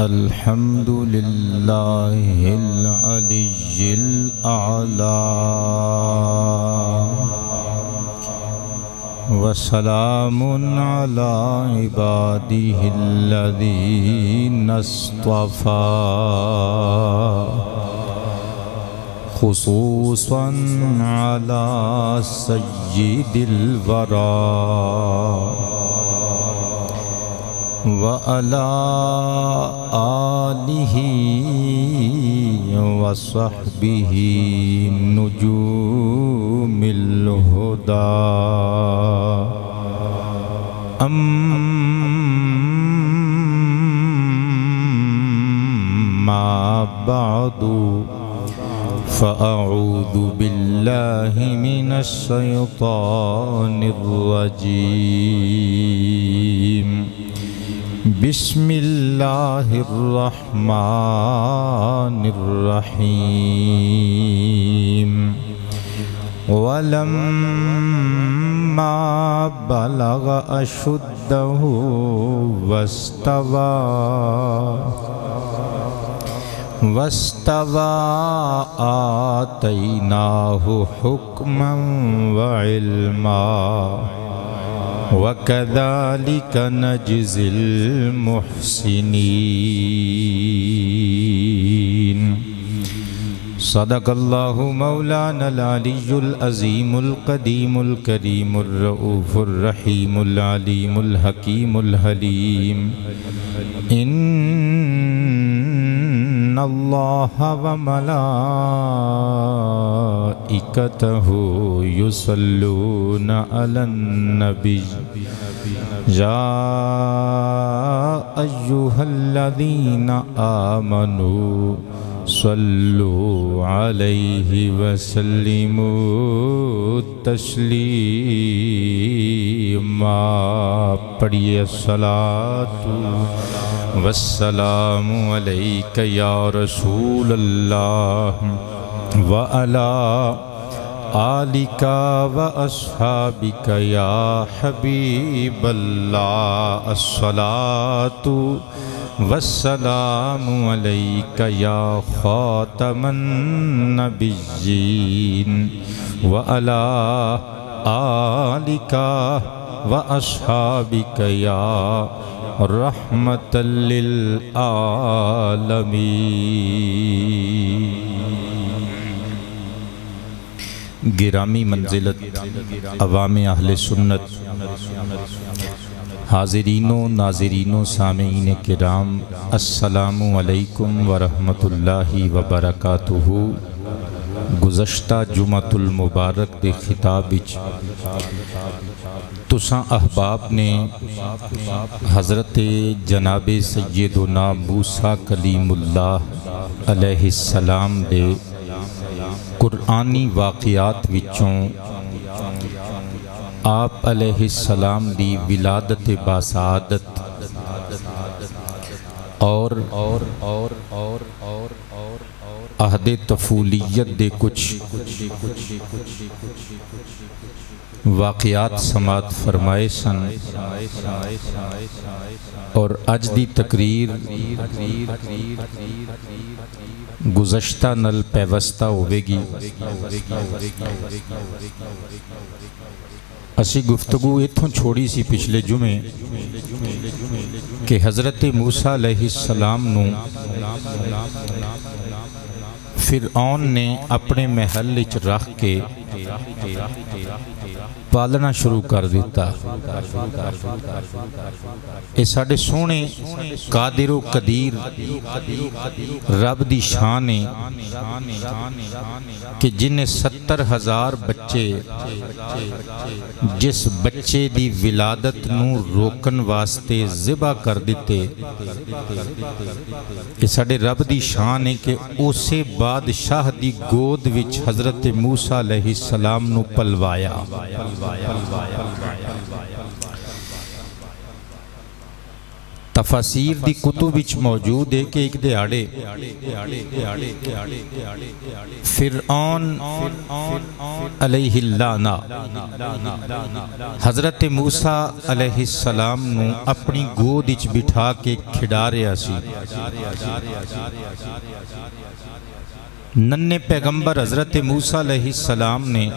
الحمد لله العلي الأعلى وسلام على عباده الذين اصطفى خصوصا على سيد الورى وعلى آله وصحبه نجوم الهدى أما بعد فأعوذ بالله من الشيطان الرجيم بسم الله الرحمن الرحيم ولما بلغ أشده واستوى آتيناه حكما وعلما وَكَذَلِكَ نَجْزِي الْمُحْسِنِينَ صدق اللہ مولانا العلی العظیم القدیم الکریم الرؤوف الرحیم العلیم الحکیم الحلیم ان اللہ وملائکتہ یصلون علی النبی یا ایہا الذین آمنوا صلوا علیہ وسلموا تسلیما پڑھیے الصلاۃ والسلام علیک یا رسول اللہ وعلی آلک واصحابک یا حبیب اللہ الصلاۃ والسلام علیک یا خاتم النبیین وعلی آلک واصحابک یا رحمت للعالمین۔ گرامی منزلت عوام اہل سنت، حاضرین و ناظرین و سامعین کرام، السلام علیکم ورحمۃ اللہ وبرکاتہ۔ گزشتہ جمعۃ المبارک دے خطاب وچ تساں احباب نے حضرت جناب سیدنا موسیٰ کلیم اللہ علیہ السلام دے قرآنی واقعات وچوں آپ علیہ السلام دی ولادت باسعادت اور عہد طفولیت دے کچھ واقعات سماعت فرمائے سن، اور اج دی تقریر گزشتہ نل پیوستہ ہوئے گی۔ اسی گفتگو اتھوں چھوڑی سی پچھلے جمعے کہ حضرت موسیٰ علیہ السلام نو فرعون نے اپنے محل وچ رکھ کے پالنا شروع کر دیتا۔ اے ساڑے سونے قادر و قدیر رب دی شان ہے کہ جنہیں 70,000 بچے جس بچے دی ولادت نو روکن واسطے ذبح کر دیتے۔ اے ساڑے رب دی شان ہے کہ اسے بادشاہ دی گود وچ حضرت موسیٰ علیہ السلام نو پلوایا۔ تفاسیر دی کتب وچ موجود ہے کہ ایک دیہاڑے فرعون علیہ اللعنہ حضرت موسیٰ علیہ السلام نو اپنی گود وچ بٹھا کے کھڑا رہا سی۔ ننے پیغمبر حضرت موسیٰ علیہ السلام نے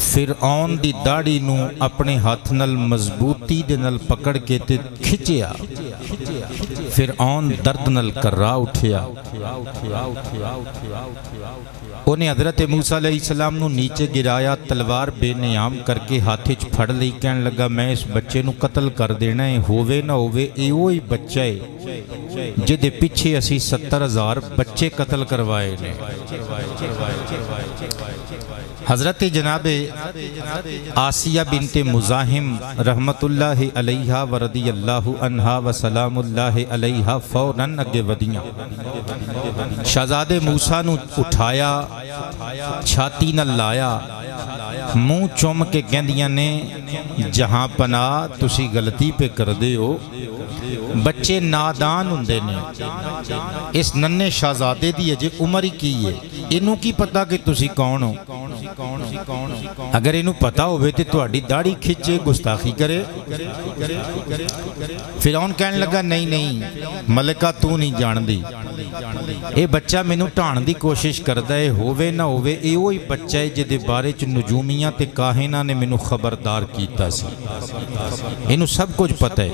فرعون دی داڑھی نو اپنے ہاتھ نال مضبوطی دے نال پکڑ کے تے کھچیا۔ فرعون درد نال کرا اٹھیا۔ انہیں حضرت موسیٰ علیہ السلام نو نیچے گرایا، تلوار بے نیام کر کے ہاتھ وچ پھڑ لئی، کہنے لگا میں اس بچے نو قتل کر دینا ہے، ہووے نہ ہووے اے وہی بچہ ہے جدے پیچھے اسی 70,000 بچے قتل کروائے نے۔ حضرت جناب آسیہ بنت مزاحم رحمت اللہ علیہا ورضی اللہ عنہا وسلام اللہ علیہا فوراً اگے ودیاں، شہزادے موسیٰ نو اٹھایا، چھاتی نہ لایا، منہ چوم کے کہندیاں نے جہاں پناہ تسی غلطی پہ کر دے ہو، بچے نادان ہوندے نے، اس ننے شہزادے دی اجے عمر ہی کی ہے، انہوں کی پتہ کہ تسی کون ہو؟ اگر انہوں پتہ ہوئے تے تہاڈی داڑھی کھچے گستاخی کرے۔ فرعون کہنے لگا نہیں ملکہ تو نہیں جان دی، اے بچہ مینوں ٹھان دی کوشش کردا ہے، ہووے نہ ہووے اے وہی بچہ ہے جدے بارے چ نجومیاں تے کاہناں نے مینوں خبردار کیتا سی، انہوں سب کچھ پتہ ہے۔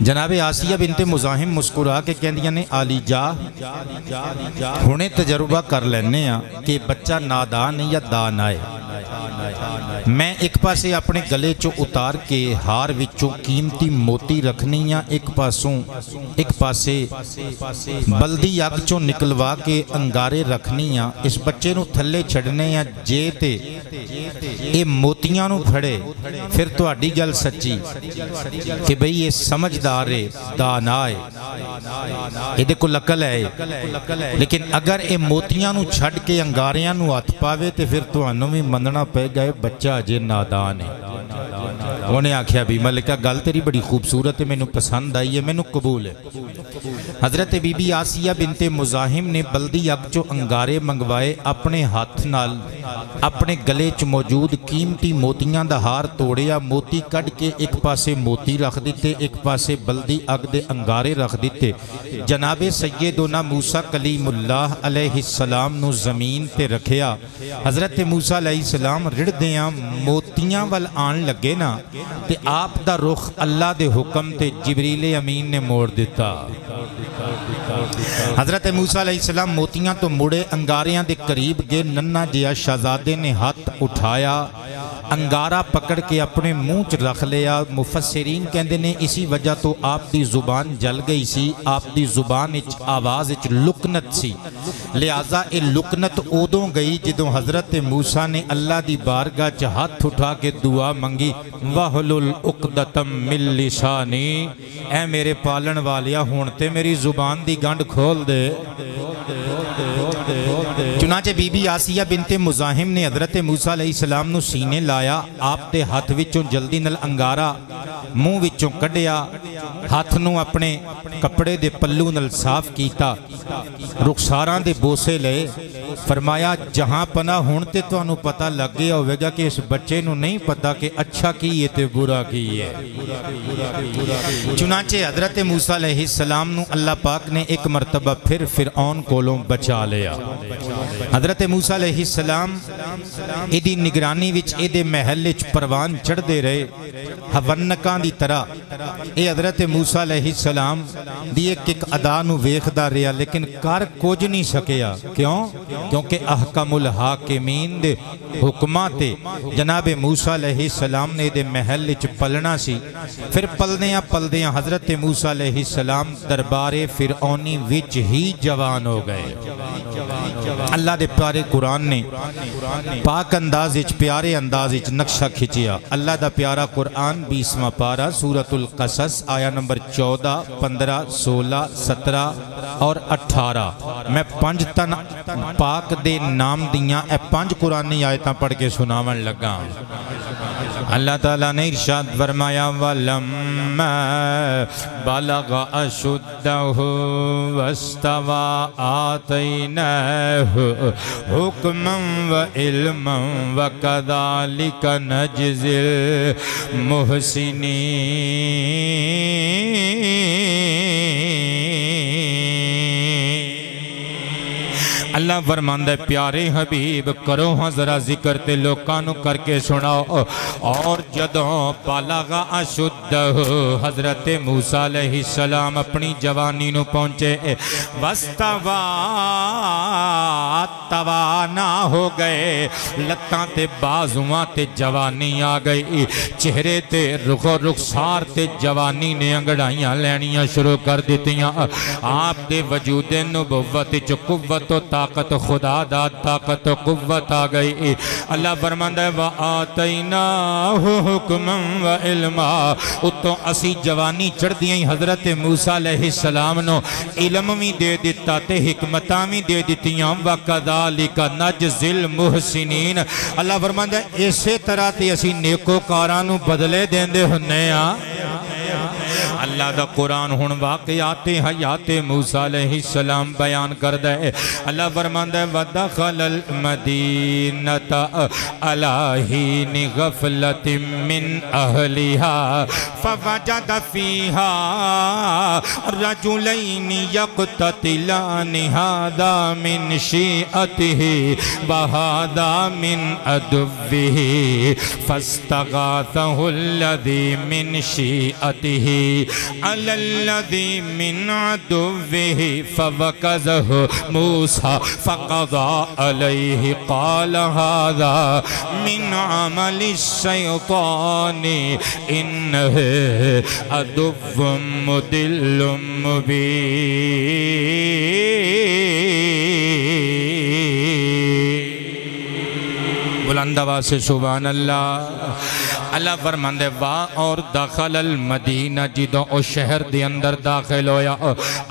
جناب آسیہ بنت مزاحم مسکرا کے کہندیاں نے علی جا ہنے تجربہ کر لینے ہاں کہ بچہ نادان ہے یا دان آئے۔ میں ایک پاسے اپنے گلے چو اتار کے ہار وچوں قیمتی موتی رکھنی یا ایک پاسے بلدی اگ چوں نکلوا کے انگارے رکھنی یا اس بچے نو تھلے چھڑنے یا جے تے اے موتیاں نو پھڑے، پھر تو اڈی گل سچی کہ بھئی یہ سمجھدار ہے، دانا ہے، اے دے کو لکل ہے، لیکن اگر اے موتیاں نو چھڑ کے انگاریاں نو ہاتھ پاوے تے پھر تو انہوں بھی مندنا پہ گئے بچہ اجے نادان ہے۔ انہیں آکھیا بھی ملکہ گل تیری بڑی خوبصورت ہے، میں نو پسند آئی ہے، میں نو قبول ہے۔ حضرت بی بی آسیہ بنت مزاحم نے بلدی اگ چو انگارے منگوائے، اپنے ہاتھ نال اپنے گلے چ موجود قیمتی موتیاں دا ہار توڑیا، موتی کڈ کے ایک پاسے موتی رکھ دیتے، ایک پاسے بلدی اگ دے انگارے رکھ دیتے۔ جناب سیدنا موسیٰ کلیم اللہ علیہ السلام نو زمین تے رکھیا۔ حضرت موسیٰ علیہ السلام رڑ دیاں موتیاں وال آن لگے نا تے آپ دا رخ اللہ دے حکم تے جبریل امین نے موڑ دیتا۔ حضرت موسیٰ علیہ السلام موتیاں تو مڑے، انگاریاں دے قریب گئے، ننہ جیا شہزادے نے ہاتھ اٹھایا، انگارہ پکڑ کے اپنے منہ چ رکھ لیا۔ مفسرین کہندے نے اسی وجہ تو آپ دی زبان جل گئی سی، آپ دی زبان اچ آواز اچ لکنت سی، لہذا اے لکنت اودوں گئی جدوں حضرت موسیٰ نے اللہ دی بارگاہ چ ہاتھ اٹھا کے دعا منگی، وَحْلُلْ عُقْدَةً مِّن لِّسَانِي، اے میرے پالن والیا ہونتے میری زبان دی گنڈ کھول دے۔ چنانچہ بی بی آسیہ بنت مزاحم نے حضرت موسیٰ علیہ السلام نو سینے لایا، آپ تے ہاتھ وچوں جلدی نل انگارا منہ وچوں کڈیا، ہاتھ نو اپنے کپڑے دے پلو نل صاف کیتا، رخساراں دے بوسے لے، فرمایا جہاں پناہ ہونتے تو انہوں پتہ لگ گیا ہوئے گا کہ اس بچے نو نہیں پتہ کہ اچھا کی ہے تے برا کی ہے۔ چنانچہ حضرت موسیٰ علیہ السلام نو اللہ پاک نے ایک مرتبہ پھر فرعون کولوں بچا لیا۔ حضرت موسیٰ علیہ السلام ایدی نگرانی وچ ایدے محل وچ پروان چڑھ دے رہے، ہونکاں دی طرح۔ اے حضرت موسیٰ علیہ السلام دی ایک ادا نو ویکھدا رہیا لیکن کر کچھ نہیں سکیا۔ کیوں؟ کیونکہ احکم الحاکمین دے حکمات جناب موسیٰ علیہ السلام نے دے محل وچ پلنا سی۔ پھر پلدیاں حضرت موسیٰ علیہ السلام دربار فرعونی وچ ہی جوان ہو گئے۔ اللہ دے پیارے قرآن نے پاک انداز اچ پیارے انداز اچ نقشہ کھچیا اللہ دا پیارا قرآن 20واں پارہ سورۃ القصص آیا نمبر 14 15 16 17 اور 18 میں 5 تن پاک دے نام دیاں اے 5 قرآنی آیتاں پڑھ کے سناون لگا اللہ تعالیٰ نے ارشاد فرمایا وَلَمَّا بَلَغَ أَشُدَّهُ وَاسْتَوَى آتَيْنَاهُ حُكْمًا وَعِلْمًا وَكَذَلِكَ نَجْزِي الْمُحْسِنِينَ اللہ فرماندا ہے پیارے حبیب کرو ہاں ذرا ذکر تے لوکاں نو کر کے سناؤ اور جدوں بالغ اشدہ حضرت موسیٰ علیہ السلام اپنی جوانی نو پہنچے واستوا توانا ہو گئے لتاں تے بازواں تے جوانی آ گئی چہرے تے رخ و رخسار تے جوانی نے انگڑائیاں لینیاں شروع کر دیتیاں آپ دے وجود نبوت چ قوت و طاقت خدا دا طاقت و قوت آ گئی اللہ فرماندا ہے وَآتَيْنَاهُ حُكْمًا وَعِلْمًا اتوں اسی جوانی چڑھ دیئیں حضرت موسیٰ علیہ السلام نو علم بھی دے دیتا تے حکمتاں بھی دے دیتیاں وَكَذَلِكَ نَجْزِي الْمُحْسِنِينَ اللہ فرماندا ہے اسی طرح تے اسی نیکوکاراں نو بدلے دیندے ہنے ہاں اللہ دا قرآن ہن واقعات حیات موسیٰ علیہ السلام بیان کردہ ہے اللہ فرماندا ہے وَدَخَلَ الْمَدِينَةَ عَلَىٰ حِينِ غَفْلَةٍ مِّنْ أَهْلِهَا فَوَجَدَ فِيهَا رَجُلَيْنِ يَقْتَتِلَانِ هَذَا مِنْ شِيعَتِهِ وَهَذَا مِنْ عَدُوِّهِ فَاسْتَغَاثَهُ الَّذِي مِنْ شِيعَتِهِ على الذي من عدوه فوكزه موسى فقضى عليه قال هذا من عمل الشيطان إنه عدو مضل مبين بلند آواز سے سبحان اللہ اللہ فرماندے وا اور داخل المدینہ جدوں او شہر دے اندر داخل ہویا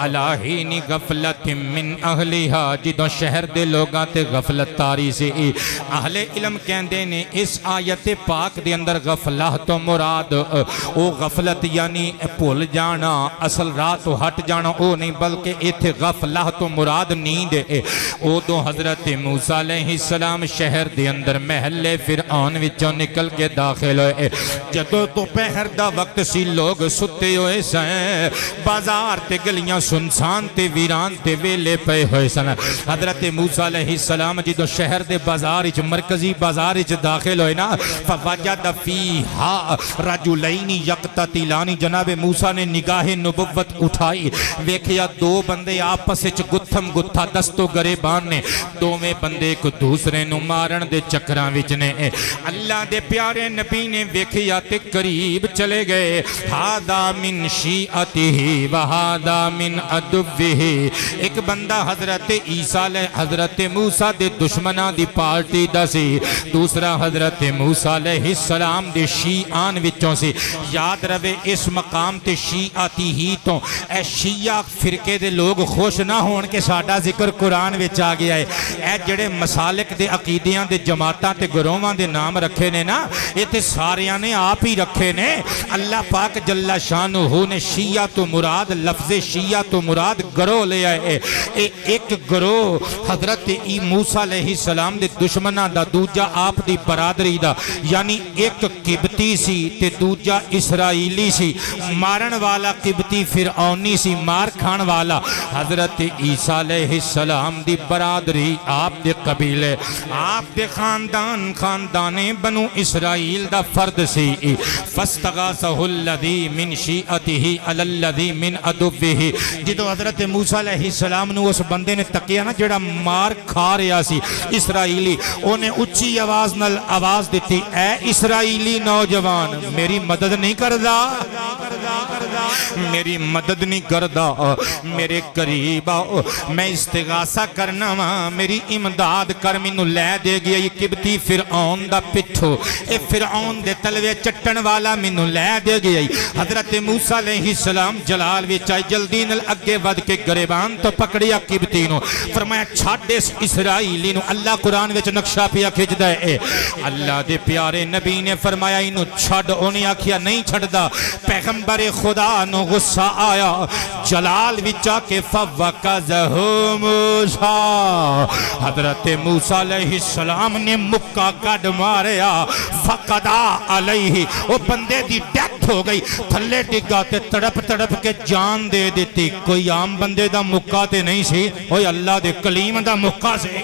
الہین غفلت من اہلیہا جدوں شہر دے لوگاں تے غفلت تاری سی اہل علم کہندے نے اس آیت پاک دے اندر غفلہ تو مراد او غفلت یعنی بھول جانا اصل رات تو ہٹ جانا او نہیں بلکہ ایتھے غفلہ تو مراد نیند ہے او دو حضرت موسیٰ علیہ السلام شہر دے اندر محلے فرعون وچوں نکل کے داخل ہوئے جدو تو پہر دا وقت سی لوگ ستے ہوئے سائیں بازار تے گلیاں سنسان تے ویران تے ویلے پہ ہوئے سائیں حضرت موسیٰ علیہ السلام جدو شہر دے بازار اچ مرکزی بازار اچ داخل ہوئے نا فوجد فیہا رجلین یقتتلان جناب موسیٰ نے نگاہ نبوت اٹھائی ویکھیا دو بندے آپس اچ گتھم گتھا دستو گریبان نے دوویں بندے کو دوسرے نو مارن دے چکراں وچ نے اللہ دے پیارے نبی نے ویکھیا تے قریب چلے گئے ہادا من شیعتہ وہادا من عدوہ ایک بندہ حضرت عیسیٰ علیہ حضرت موسیٰ دے دشمنہ دی پارٹی دا سی دوسرا حضرت موسیٰ علیہ السلام دے شیعان وچوں سی یاد روے اس مقام تے شیعتی ہی تو اے شیعہ فرقے دے لوگ خوش نہ ہون کے ساڈا ذکر قرآن وچ آ گیا ہے اے جڑے مسالک دے عقیدیاں دے جماعتاں تے گروہاں دے نام رکھے نے نا یہ تے ساریاں نے آپ ہی رکھے نے اللہ پاک جل شانہ نے شیعہ تو مراد لفظ شیعہ تو مراد گروہ لے آئے ایک گروہ حضرت موسیٰ علیہ السلام دے دشمنہ دا دوجہ آپ دی برادری دا یعنی ایک قبطی سی تے دوجہ اسرائیلی سی مارن والا قبطی فرعونی سی مار کھان والا حضرت عیسیٰ علیہ السلام دی برادری آپ دے قبیلے آپ دے خاندان کنان خاندان بنو اسرائیل دا فرد سی فاستغاثہ الذی من شیعتہ علی الذی من عدوہ جدو حضرت موسیٰ علیہ السلام نو اس بندے نے تکیا نا جڑا مار کھا رہا سی اسرائیلی انہیں اچھی آواز نال آواز دیتی اے اسرائیلی نوجوان میری مدد نہیں کردہ میری مدد نہیں کردہ میرے قریب آؤ میں استغاثہ کرنا وا میری امداد کر مینوں لے دے گیا یہ قبطی فرعون دا پٹھو اے فرعون دے تلوے چٹن والا مینوں لے دے گیا حضرت موسیٰ علیہ السلام جلال وچ آئے جلدی نال اگے ود کے گریبان تو پکڑیا قبطی نو فرمایا چھڈ اس اسرائیلی نو اللہ قرآن وچ نقشہ پیا کھچدا ہے اللہ دے پیارے نبی نے فرمایا اینو چھڈ انہیں آکھیا نہیں چھڈدا پیغمبر خدا نو غصہ آیا جلال وچ آ کے فوقذہ موسیٰ حضرت موسیٰ علیہ السلام نے مکہ کڈ ماریا فقدا علیہ وہ بندے دی ڈیتھ ہو گئی تھلے ڈگا تے تڑپ تڑپ کے جان دے دیتی کوئی عام بندے دا مکہ تے نہیں سی اوہ اللہ دے کلیم دا مکہ سے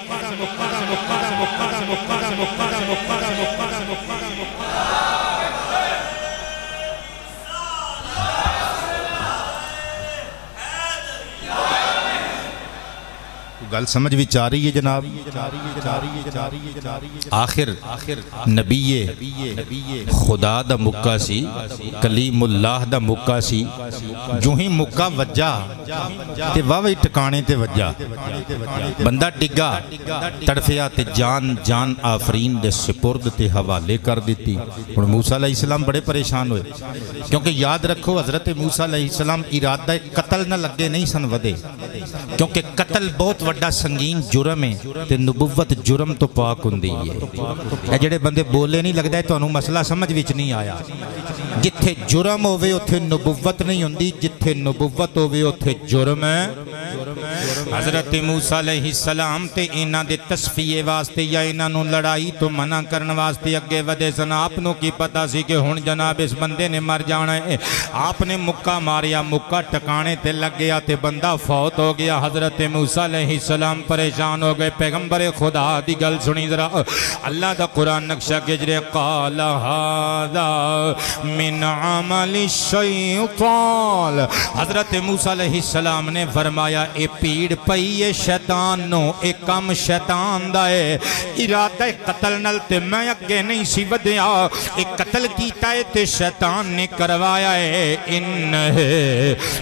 گل سمجھ بھی چاہ رہی ہے جناب آخر نبی خدا دا مکہ سی کلیم اللہ دا مکہ سی جو ہی مکہ وجہ تے واوی ٹکانے تے وجہ بندہ ڈگا تڑفیا تے جان آفرین دے سپرد تے حوالے کر دیتی اور موسیٰ علیہ السلام بڑے پریشان ہوئے کیونکہ یاد رکھو حضرت موسیٰ علیہ السلام ارادہ قتل نہ لگے نہیں سن ودے کیونکہ قتل بہت وڈا سنگین جرم ہے تے نبوت جرم تو پاک ہوندی ہے اے جڑے بندے بولے نہیں لگدا ہے تانوں مسئلہ سمجھ وچ نہیں آیا جتھے جرم ہووے اوتھے نبوت نہیں ہوندی جتھے نبوت ہووے اوتھے جرم ہے حضرت موسیٰ علیہ السلام تے انہاں دے تصفیے واسطے یا انہاں نوں لڑائی تو منع کرن واسطے اگے ودے سن آپ نوں کی پتہ سی کہ ہن جناب اس بندے نے مر جانا ہے آپ نے مکہ ماریا مکہ ٹکانے تے لگ گیا تے بندہ فوت ہو گیا حضرت موسیٰ علیہ السلام پریشان ہو گئے پیغمبر خدا دی گل سنی ذرا اللہ دا قرآن نقشہ گجرے قال ھذا من عمل الشیطان حضرت موسیٰ علیہ السلام نے فرمایا اے پیڑ پئی شیطان نو اے کم شیطان دا ہے ارادہ قتل نل تے میں اگے نہیں سی ودیا اے قتل کیتا ہے تے شیطان نے کروایا ہے انہ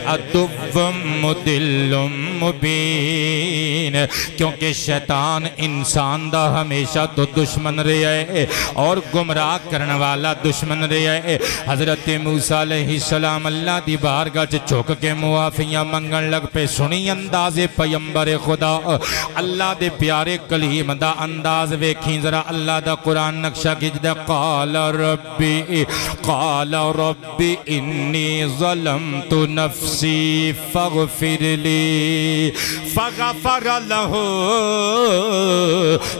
عدو مدل مبین کیونکہ شیطان انسان دا ہمیشہ تو دشمن رہے ہے اور گمراہ کرنے والا دشمن رہے ہے حضرت موسیٰ علیہ السلام اللہ دی بارگاہ چوک کے معافیاں منگن لگ پہ سنی انداز پیمبر خدا اللہ دے پیارے کلیم دا انداز ویکھیں ذرا اللہ دا قرآن نقشہ گجدہ قال ربی انی ظلمت نفسی فاغفر لی فغفر له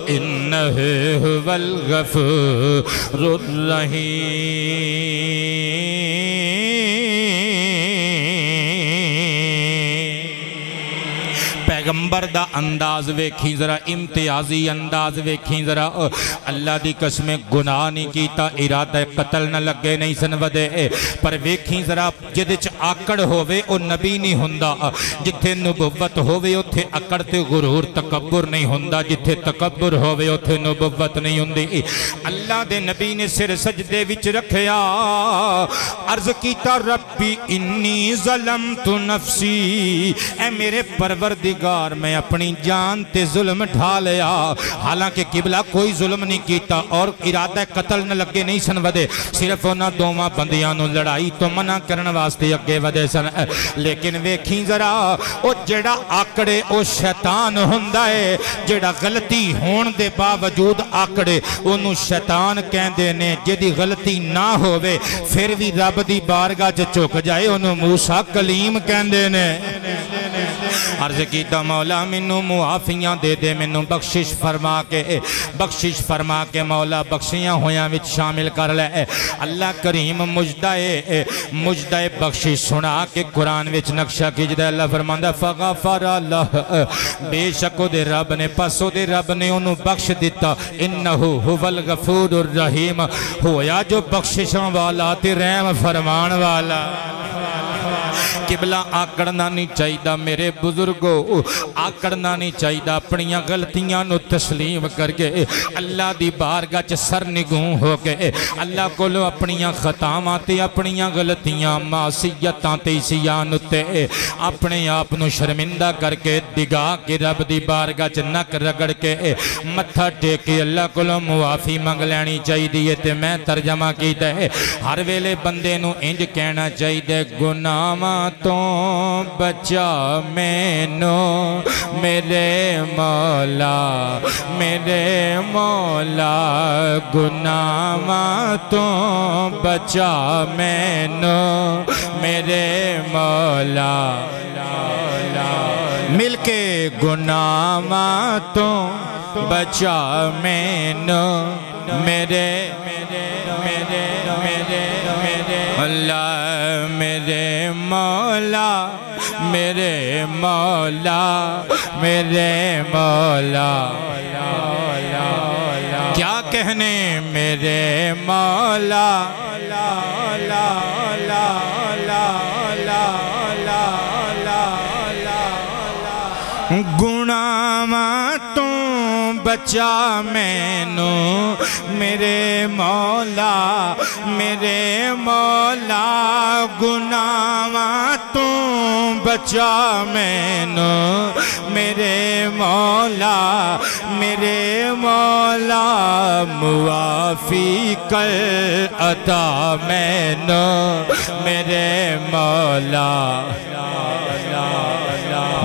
إنه هو الغفور الرحيم پیغمبر دا انداز ویکھیں ذرا امتیازی انداز ویکھیں ذرا اللہ دی قسم گناہ نہیں کیتا ارادہ قتل نہ لگے نہیں سن ودے پر ویکھیں ذرا جدچ آکڑ ہووے او نبی نہیں ہوندا جتھے نبوت ہووے اوتھے اکڑ تے غرور تکبر نہیں ہوندا جتھے تکبر ہووے اوتھے نبوت نہیں ہوندی اللہ دے نبی نے سر سجدے وچ رکھیا عرض کیتا ربی انی ظلمت نفسی اے میرے پروردگار میں اپنی جان تے ظلم ڈھا لیا حالانکہ قبلہ کوئی ظلم نہیں کیتا اور ارادہ قتل نہ لگے نہیں سن ودے صرف انہاں دوواں بندیاں نوں لڑائی تو منع کرن واسطے اگے ودے سن لیکن ویکھیں ذرا او جڑا آکڑے او شیطان ہوندا ہے جڑا غلطی ہون دے باوجود آکڑے اونوں شیطان کہندے نے جدی غلطی نہ ہووے پھر بھی رب دی بارگاہ چ جھک جائے اونوں موسیٰ کلیم کہندے نے عرض کیتا مولا مینوں معافیاں دے دے مینوں بخشش فرما کے مولا بخشیاں ہویاں وچ شامل کر لے اللہ کریم مجدہ بخشش سنا کے قرآن وچ نقشہ کھچدا اللہ فرماندا فغفر اللہ بے شک دے رب نے پسو دے رب نے انہوں بخش دیتا انہو هو الغفور الرحیم ہویا جو بخششاں والا تے رحم فرمان والا قبلہ آکڑنا نہیں چاہیدہ میرے بزرگو آکڑنا نہیں چاہیدہ اپنیاں غلطیاں نو تسلیم کر کے اللہ دی بارگاہ چ سر نگوں ہو کے اللہ کو لو اپنیاں خطاواں تے اپنیاں غلطیاں معصیتاں تے سیان تے اپنے آپ نو شرمندہ کر کے دگا کے رب دی بارگاہ چ نک رگڑ کے متھا ٹیکے اللہ کو لو معافی منگ لینی چاہیے تے میں ترجمہ کیتا ہے ہر ویلے بندے نو انج کہنا چاہیے گناہاں تو بچا مینوں میرے مولا گناہاں تو بچا مینوں میرے مولا مل کے گناہاں تو بچا مینوں میرے اللہ میرے مولا کیا کہنے میرے مولا گناہاں تو بچا مینوں میرے مولا گناہاں تو بچا مینوں میرے مولا معافی کر عطا مینوں میرے مولا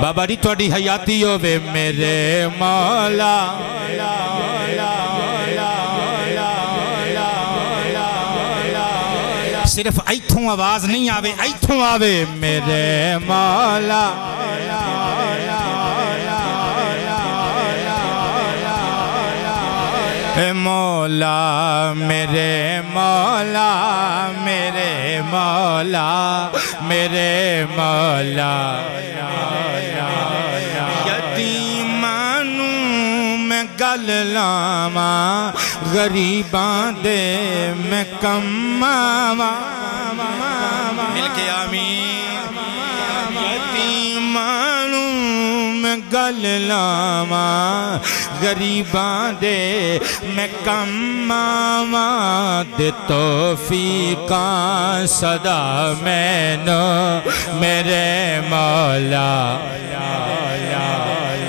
بابا جی تھوڑی حیاتی ہوئے میرے مولا صرف ایتھوں آواز نہیں آوے ایتھوں آوے میرے مولا مولا میرے مولا یتیمانوں میں گل لاواں غریباں دے میں کماواں مل کے آمین یتیمانوں میں گل لاواں غریباں دے میں کماواں دے توفیقاں صدا مینوں میرے مولا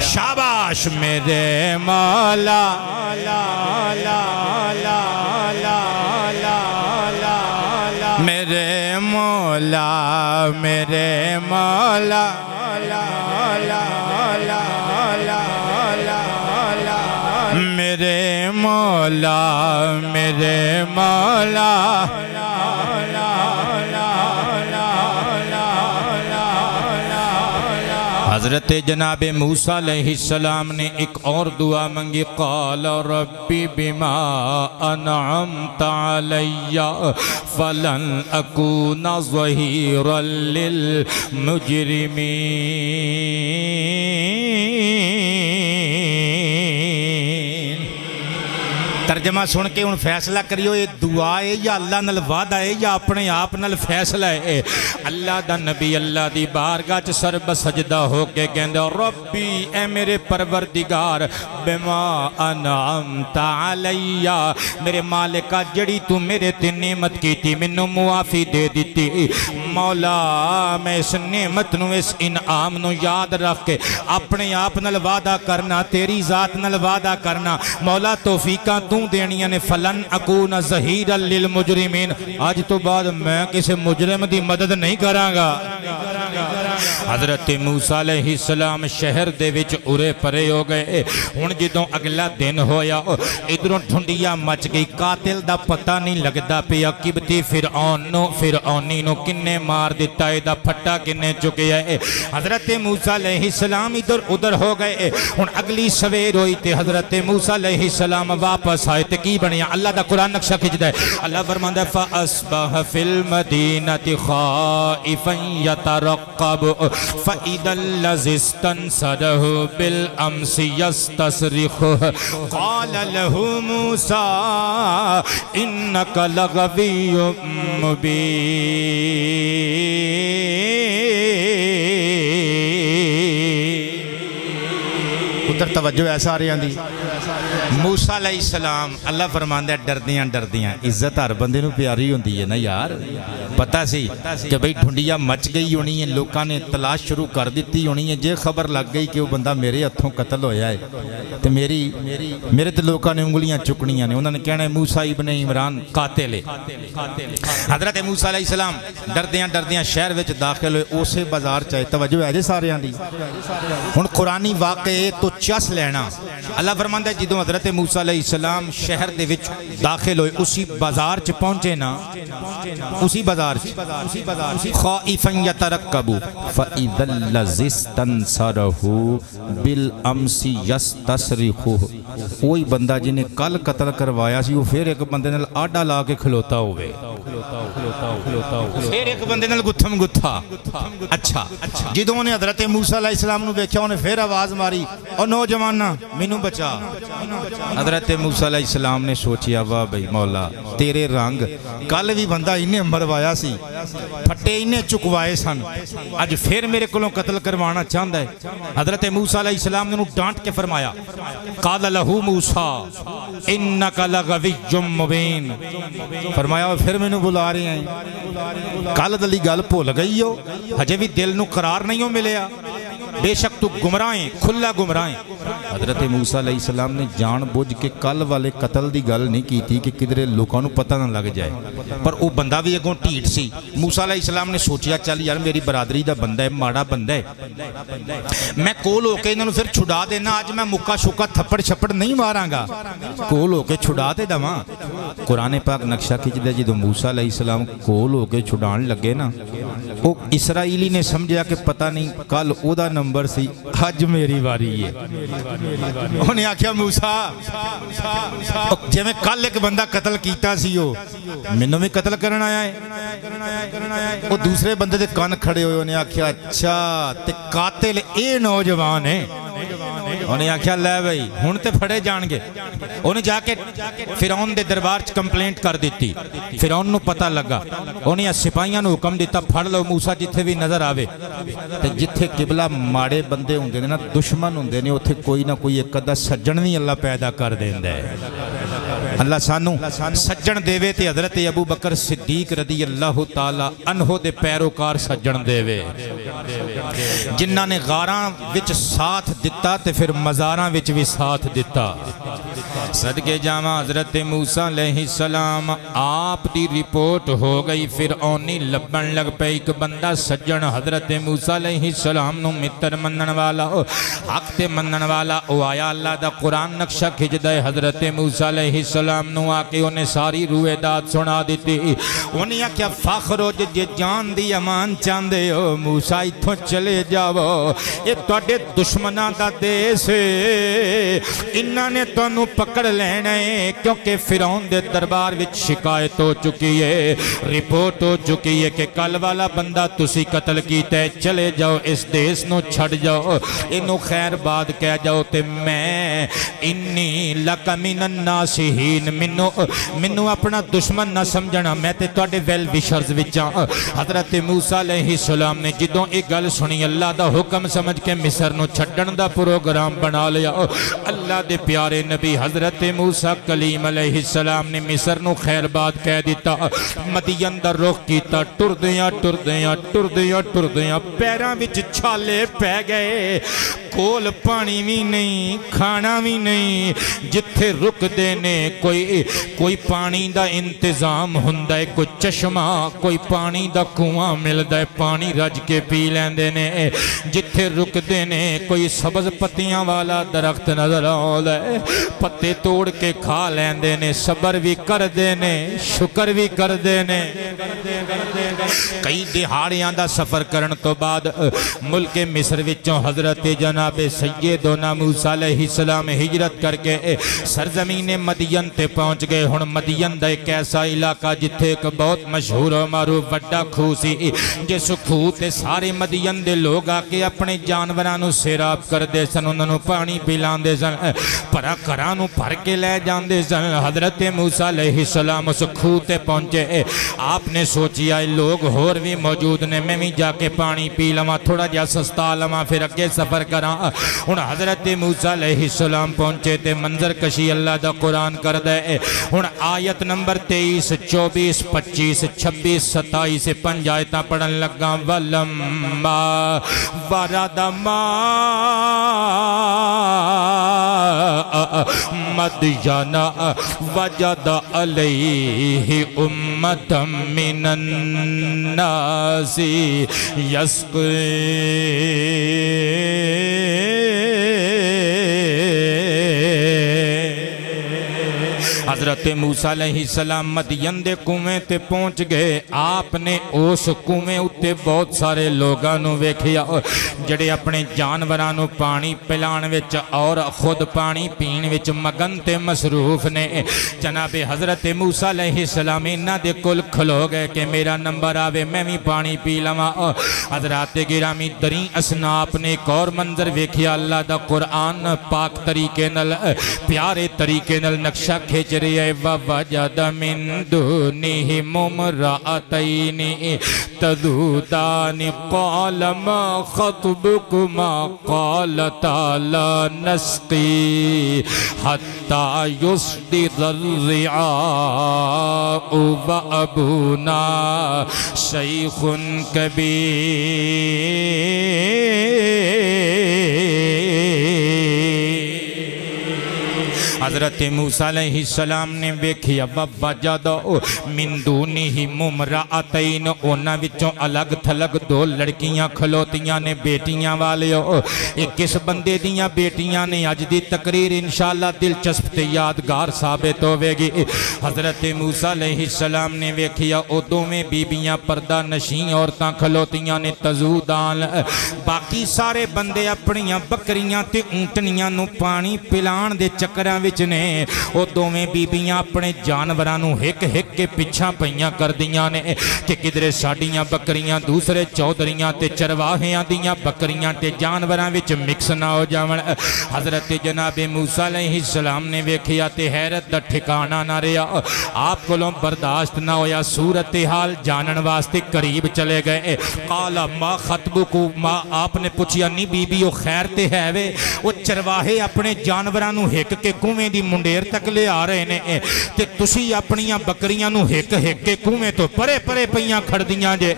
شاباش میرے مولا میرے مولا میرے مولا میرے مولا میرے مولا حضرت جناب موسیٰ علیہ السلام نے ایک اور دعا منگی قال ربی بما انعمت علی فلن اکون ظہیرا للمجرمین ترجمہ سن کے ان فیصلہ کریو یہ دعا ہے یا اللہ نال وعدہ ہے یا اپنے آپ نال فیصلہ ہے اللہ دا نبی اللہ دی بارگاہ چ سر بسجدہ ہو کے کہندے ربی اے میرے پروردگار بما انعمت علی میرے مالکہ جڑی تو میرے تے نعمت کی تھی منوں معافی دے دیتی مولا میں اس نعمت نو اس انعام نو یاد رکھ کے اپنے آپ نال وعدہ کرنا تیری ذات نال وعدہ کرنا مولا توفیقاں تو دینیاں نے فلن اکون ظہیرا للمجرمین آج تو بعد میں کسی مجرم دی مدد نہیں کراں گا حضرت موسیٰ علیہ السلام شہر دے وچ ارے پرے ہو گئے ہن جدوں اگلا دن ہویا ادھروں ٹھنڈیا مچ گئی قاتل دا پتہ نہیں لگدا پیا قبطی فرعونی نو کنے مار دیتا ہے دا پھٹا کنے چکیا ہے حضرت موسیٰ علیہ السلام ادھر ادھر ہو گئے ہن اگلی سویر ہوئی تے حضرت موسیٰ علیہ السلام واپس آئے تے کی بنیا اللہ دا قرآن نقشہ کھچ دے اللہ فرماندا ہے فَأَصْبَحَ فِي الْمَدِينَةِ خَائِفًا يَتَرَقَّبُ فَإِذَا الَّذِي اسْتَنصَرَهُ بِالْأَمْسِ يَسْتَصْرِخُهُ قَالَ لَهُ مُوسَىٰ إِنَّكَ لَغَوِيٌّ مُبِينٌ ادھر توجہ ایسا آ رہی آندھی موسیٰ علیہ السلام اللہ فرماندہ ہے ڈردیاں عزت ہر بندے نو پیاری ہوندی ہے نا یار پتہ سی کہ بھئی ڈھونڈیا مچ گئی ہونی ہے لوکاں نے تلاش شروع کر دیتی ہونی ہے جے خبر لگ گئی کہ وہ بندہ میرے ہتھوں قتل ہویا ہے تو میرے تے لوکاں نے انگلیاں چکنیاں نے انہوں نے کہنا ہے موسیٰ ابن عمران قاتل ہے حضرت موسیٰ علیہ السلام ڈردیاں شہر وچ داخل ہوئے اسے بازار چاہے توجہ ہے جے سارے آندھی ہن قرآنی واقعے تو چس لینا اللہ فرماندہ ہے جدوں حضرت موسیٰ علیہ السلام شہر دے وچ داخل ہوئے اسی بازار چ پہنچے نا اسی بازار چ خائفاً یترقبو فَإِذَا الَّذِي اسْتَنصَرَهُ بِالْأَمْسِ يَسْتَصْرِخُهُ وہی بندہ جنہیں کل قتل کروایا سی وہ پھر ایک بندے نال آڈا لا کے کھلوتا ہوئے پھر ایک بندے نال گتھم گتھا اچھا جدوں نے حضرت موسیٰ علیہ السلام نو دیکھا انہیں پھر آواز ماری اور نوجوانہ مینوں بچا حضرت موسیٰ علیہ السلام نے سوچیا واہ بھئی مولا تیرے رنگ کل بھی بندہ انہیں مروایا سی پھٹے انہیں چکوائے سن آج پھر میرے کلوں قتل کروانا چاہتا ہے حضرت موسیٰ علیہ السلام نے انہوں ڈانٹ کے فرمایا قال لہو موسیٰ انکا لغوی مبین فرمایا پھر میں نے بلا رہے ہیں کل دلی گل بھول گئی ہو ہجے بھی دل نو قرار نہیں ہو ملیا بے شک تو گمراہیں کھلا گمراہیں حضرت موسیٰ علیہ السلام نے جان بوجھ کے کل والے قتل دی گل نہیں کی تھی کہ کدھرے لوگوں نو پتہ نہ لگ جائے پر وہ بندہ بھی اگوں ٹھیٹ سی موسیٰ علیہ السلام نے سوچیا چل یار میری برادری دا بندہ ہے ماڑا بندہ ہے میں کول ہو کے انہوں پھر چھڑا دینا آج میں مکہ شکا تھپڑ چھپڑ نہیں ماراں گا کول ہو کے چھڑا دے دواں قرآن پاک نقشہ کھچ دے جدوں موسیٰ علیہ السلام کول ہو کے چھڑان لگے نا وہ اسرائیلی نے سمجھا کہ پتہ نہیں کل او دا نمبر سی حج میری واری ہے انہیں آکھیا موسیٰ جے میں کل ایک بندہ قتل کیتا سی ہو منوں میں قتل کرنا آیا ہے وہ دوسرے بندے دے کان کھڑے ہوئے انہیں آکھیا اچھا تے قاتل اے نوجوان ہے انہیں آکھیا لے بھئی ہن تے پھڑے جان گے انہیں جا کے فرعون دے دربار چ کمپلینٹ کر دیتی فرعون نو پتہ لگا انہیں سپاہیاں نو حکم دیتا پھڑ لو موسیٰ جتھے بھی نظر آوے تے جتھے قبلہ ماڑے بندے ہوندے نے نا دشمن ہوندے نے اوتھے کوئی نہ کوئی ایک ادھا سجن بھی اللہ پیدا کر دیندا ہے اللہ سانو سجن دے وے تے حضرت ابو بکر صدیق رضی اللہ تعالی عنہ دے پیروکار سجن دے وے جنہاں نے غاراں وچ ساتھ دتا تے پھر مزاراں وچ بھی ساتھ دتا صدقے جامع حضرت موسیٰ علیہ السلام آپ دی رپورٹ ہو گئی فرعونی لبن لگ پہ ایک بندہ سجن حضرت موسیٰ علیہ السلام نو متر منن والا حق تے منن والا او آیا اللہ دا قرآن نقشہ کھچ دے حضرت موسیٰ علیہ السلام نو آکے انہیں ساری روح داد سنا دیتی انہیں کیا فخر ہو جے جان دی امان چاندے ہو موسیٰ اتھوں چلے جاؤ یہ توڑے دشمنہ دا دیسے انہاں نے تو انہوں پکڑ لینے کیونکہ فرعون دے دربار وچ شکایت ہو چکی ہے رپورٹ ہو چکی ہے کہ کل والا بندہ تسی قتل کیتے چلے جاؤ اس دیس نو چھڑ جاؤ انہوں خیر بات کہہ جاؤ تے میں انی لک من الناسہین منو اپنا دشمن نہ سمجھنا میں تے توڑے ویل وشرز وچاں حضرت موسیٰ علیہ السلام نے جدوں ایک گل سنی اللہ دا حکم سمجھ کے مصر نو چھڑن دا پروگرام بنا لیا اللہ دے پیارے نبی حضرت موسیٰ کلیم علیہ السلام نے مصر نو خیر بات کہہ دیتا مدین دا رخ کیتا ٹردیاں پیراں وچ چھالے پہ گئے کول پانی بھی نہیں کھانا بھی نہیں جتھے رک دینے کوئی پانی دا انتظام ہندہ ہے کوئی چشمہ کوئی پانی دا کنواں ملدا ہے پانی رج کے پی لیندے نے جتھے رک دینے کوئی سبز پتیاں والا درخت نظر آؤں ہے پتے توڑ کے کھا لیندے نے صبر بھی کر دینے شکر بھی کر دینے کئی دہاڑیاں دا سفر کرن تو بعد ملک مصر وچوں حضرت جناب سیدنا موسیٰ علیہ السلام ہجرت کر کے سرزمین مدین تے پہنچ گئے ہن مدین دا ایک ایسا علاقہ جتھے ایک بہت مشہور و معروف وڈا کھو سی جس کھو تے سارے مدین دے لوگ آ کے اپنے جانورانو سیراب کر دے سن انہوں پانی پیلان دے سن پرا کرانو پھر کے لے جان دے سن حضرت موسیٰ علیہ السلام اس کھو تے پہنچے آپ نے سوچیا لوگ ہور بھی موجود نے میں بھی جا کے پانی پی لما تھوڑا جا سستا لما پھر اگے سفر کران ان حضرت موسیٰ علیہ السلام پہنچے تے منظر کشی اللہ دا قرآن کر دے ان آیت نمبر 23 24 25 26 27 5 آیتاں پڑھن لگا وَلَمَّا وَرَدَ مَدْيَنَ وَجَدَ عَلَيْهِ أُمَّةً مِّنَ النَّاسِ حضرت موسیٰ علیہ السلام مدین دے کنویں تے پہنچ گئے آپ نے اس کنویں اتے بہت سارے لوگانو ویکھیا جڑے اپنے جانورانو پانی پلان وچ اور خود پانی پین وچ مگن تے مصروف نے جناب حضرت موسیٰ علیہ السلام انہاں دے کل کھلو گئے کہ میرا نمبر آوے میں بھی پانی پی لواں حضرات گرامی دریں اسناپ نے ایک اور منظر ویکھیا اللہ دا قرآن پاک طریقے نل پیارے طریقے نل نقشہ کھیچ رہی ہے وَوَجَدَ مِن دُونِهِمْ امْرَأَتَيْنِ تَذُودَانِ قَالَ مَا خَطْبُكُمَا قَالَتَا لَا نَسْقِي حَتَّى يُصْدِرَ الرِّعَاءُ وَأَبُونَا شَيْخٌ كَبِيرٌ حضرت موسیٰ علیہ السلام نے بیکھیا وَوَجَدَ مِن دُونِهِمْ امْرَأَتَيْنِ اونا وچوں الگ تھلگ دو لڑکیاں کھلوتیاں نے بیٹیاں والے ایک کس بندے دیاں بیٹیاں نے آج دی تقریر انشاءاللہ دلچسپ تے یادگار ثابت ہوئے گی حضرت موسیٰ علیہ السلام نے بیکھیا او دو میں بیبیاں پردہ نشین عورتاں کھلوتیاں نے تزودان باقی سارے بندے اپنیاں بکریاں تے اونٹنیاں نو پانی پلان دے چکران وچ نے او دوویں بیبیاں اپنے جانورانو ہک ہک کے پچھا پئیاں کر دیاں نے کہ کدرے ساڑیاں بکریاں دوسرے چودریاں تے چرواہیاں دیاں بکریاں تے جانوراں وچ مکس نہ ہو جاون حضرت جناب موسیٰ علیہ السلام نے ویکھیا تے حیرت دا ٹھکانہ نہ رہا آپ کولوں برداشت نہ ہویا صورتحال جانن واسطے قریب چلے گئے قال ما خطبکما آپ نے پوچھیا نہیں بی بی او خیر تے ہے وے وہ چرواہے اپنے جانورانو ہک کے کنویں دی منڈیر تک لے آ رہے نے تے تسی اپنیاں بکریاں نو ہک ہک کے کنویں تو پرے پرے پئیاں کھڑ دیاں جے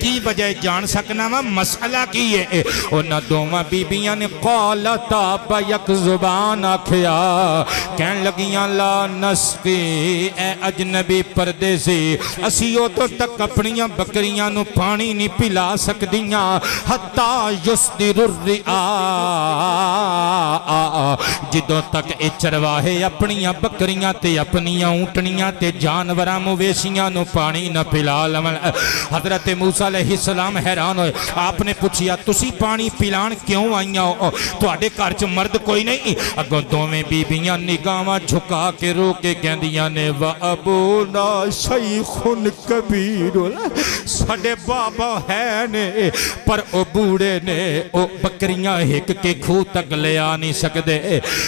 کی وجہ جان سکنا وا مسئلہ کی ہے انہاں دوواں بیبیاں نے قالتا بیک زبان آکھیا کہن لگیاں لا نسقی اے اجنبی پردیسی اسی او تو تک اپنیاں بکریاں نو پانی نہیں پلا سکدیاں حتی یصدر الرعاء جدوں تک اے چرواہے اپنیاں بکریاں تے اپنیاں اونٹنیاں تے جانوراں مویشیاں نو پانی نہ پلا لون حضرت موسیٰ علیہ السلام حیران ہوئے آپ نے پوچھیا تسی پانی پلان کیوں آئیاں ہو تواڈے گھر چ مرد کوئی نہیں اگوں دوویں بیبیاں نگاہاں جھکا کے رو کے کہندیاں نے وَأَبُونَا شَيْخٌ كَبِيرٌ ساڈے بابا ہے نے پر او بوڑھے نے او بکریاں ہک کے کھو تک لے آ نہیں سکدے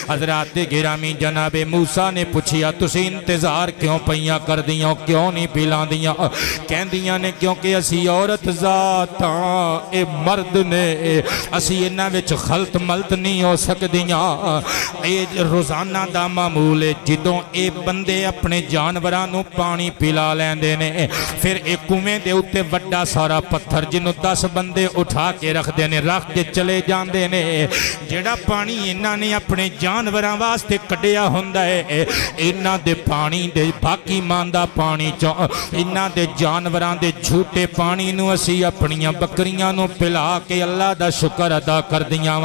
حضرات گرامی نہیں جناب موسیٰ نے پوچھیا تسی انتظار کیوں پئیاں کر دیاں کیوں نہیں پلان دیاں کہن دیاں نے کیونکہ اسی عورت ذاتاں اے مرد نے اسی انہاں وچ خلط ملت نہیں ہو سکدیاں اے روزانہ دا معمول ہے جدوں اے بندے اپنے جانورانوں پانی پلا لیندے نے پھر ایک کنویں دے اُتے وڈا سارا پتھر جنوں 10 بندے اٹھا کے رکھ دینے رکھ کے چلے جاندے نے جڑا پانی انہاں نے اپنے جانوراں واسطے کڈیا ہوندا ہے انہاں دے پانی دے باقی ماندہ پانی چوں انہاں دے جانوراں دے جھوٹے پانی نو اسی اپنیاں بکریاں نو پلا کے اللہ دا شکر ادا کر دیاں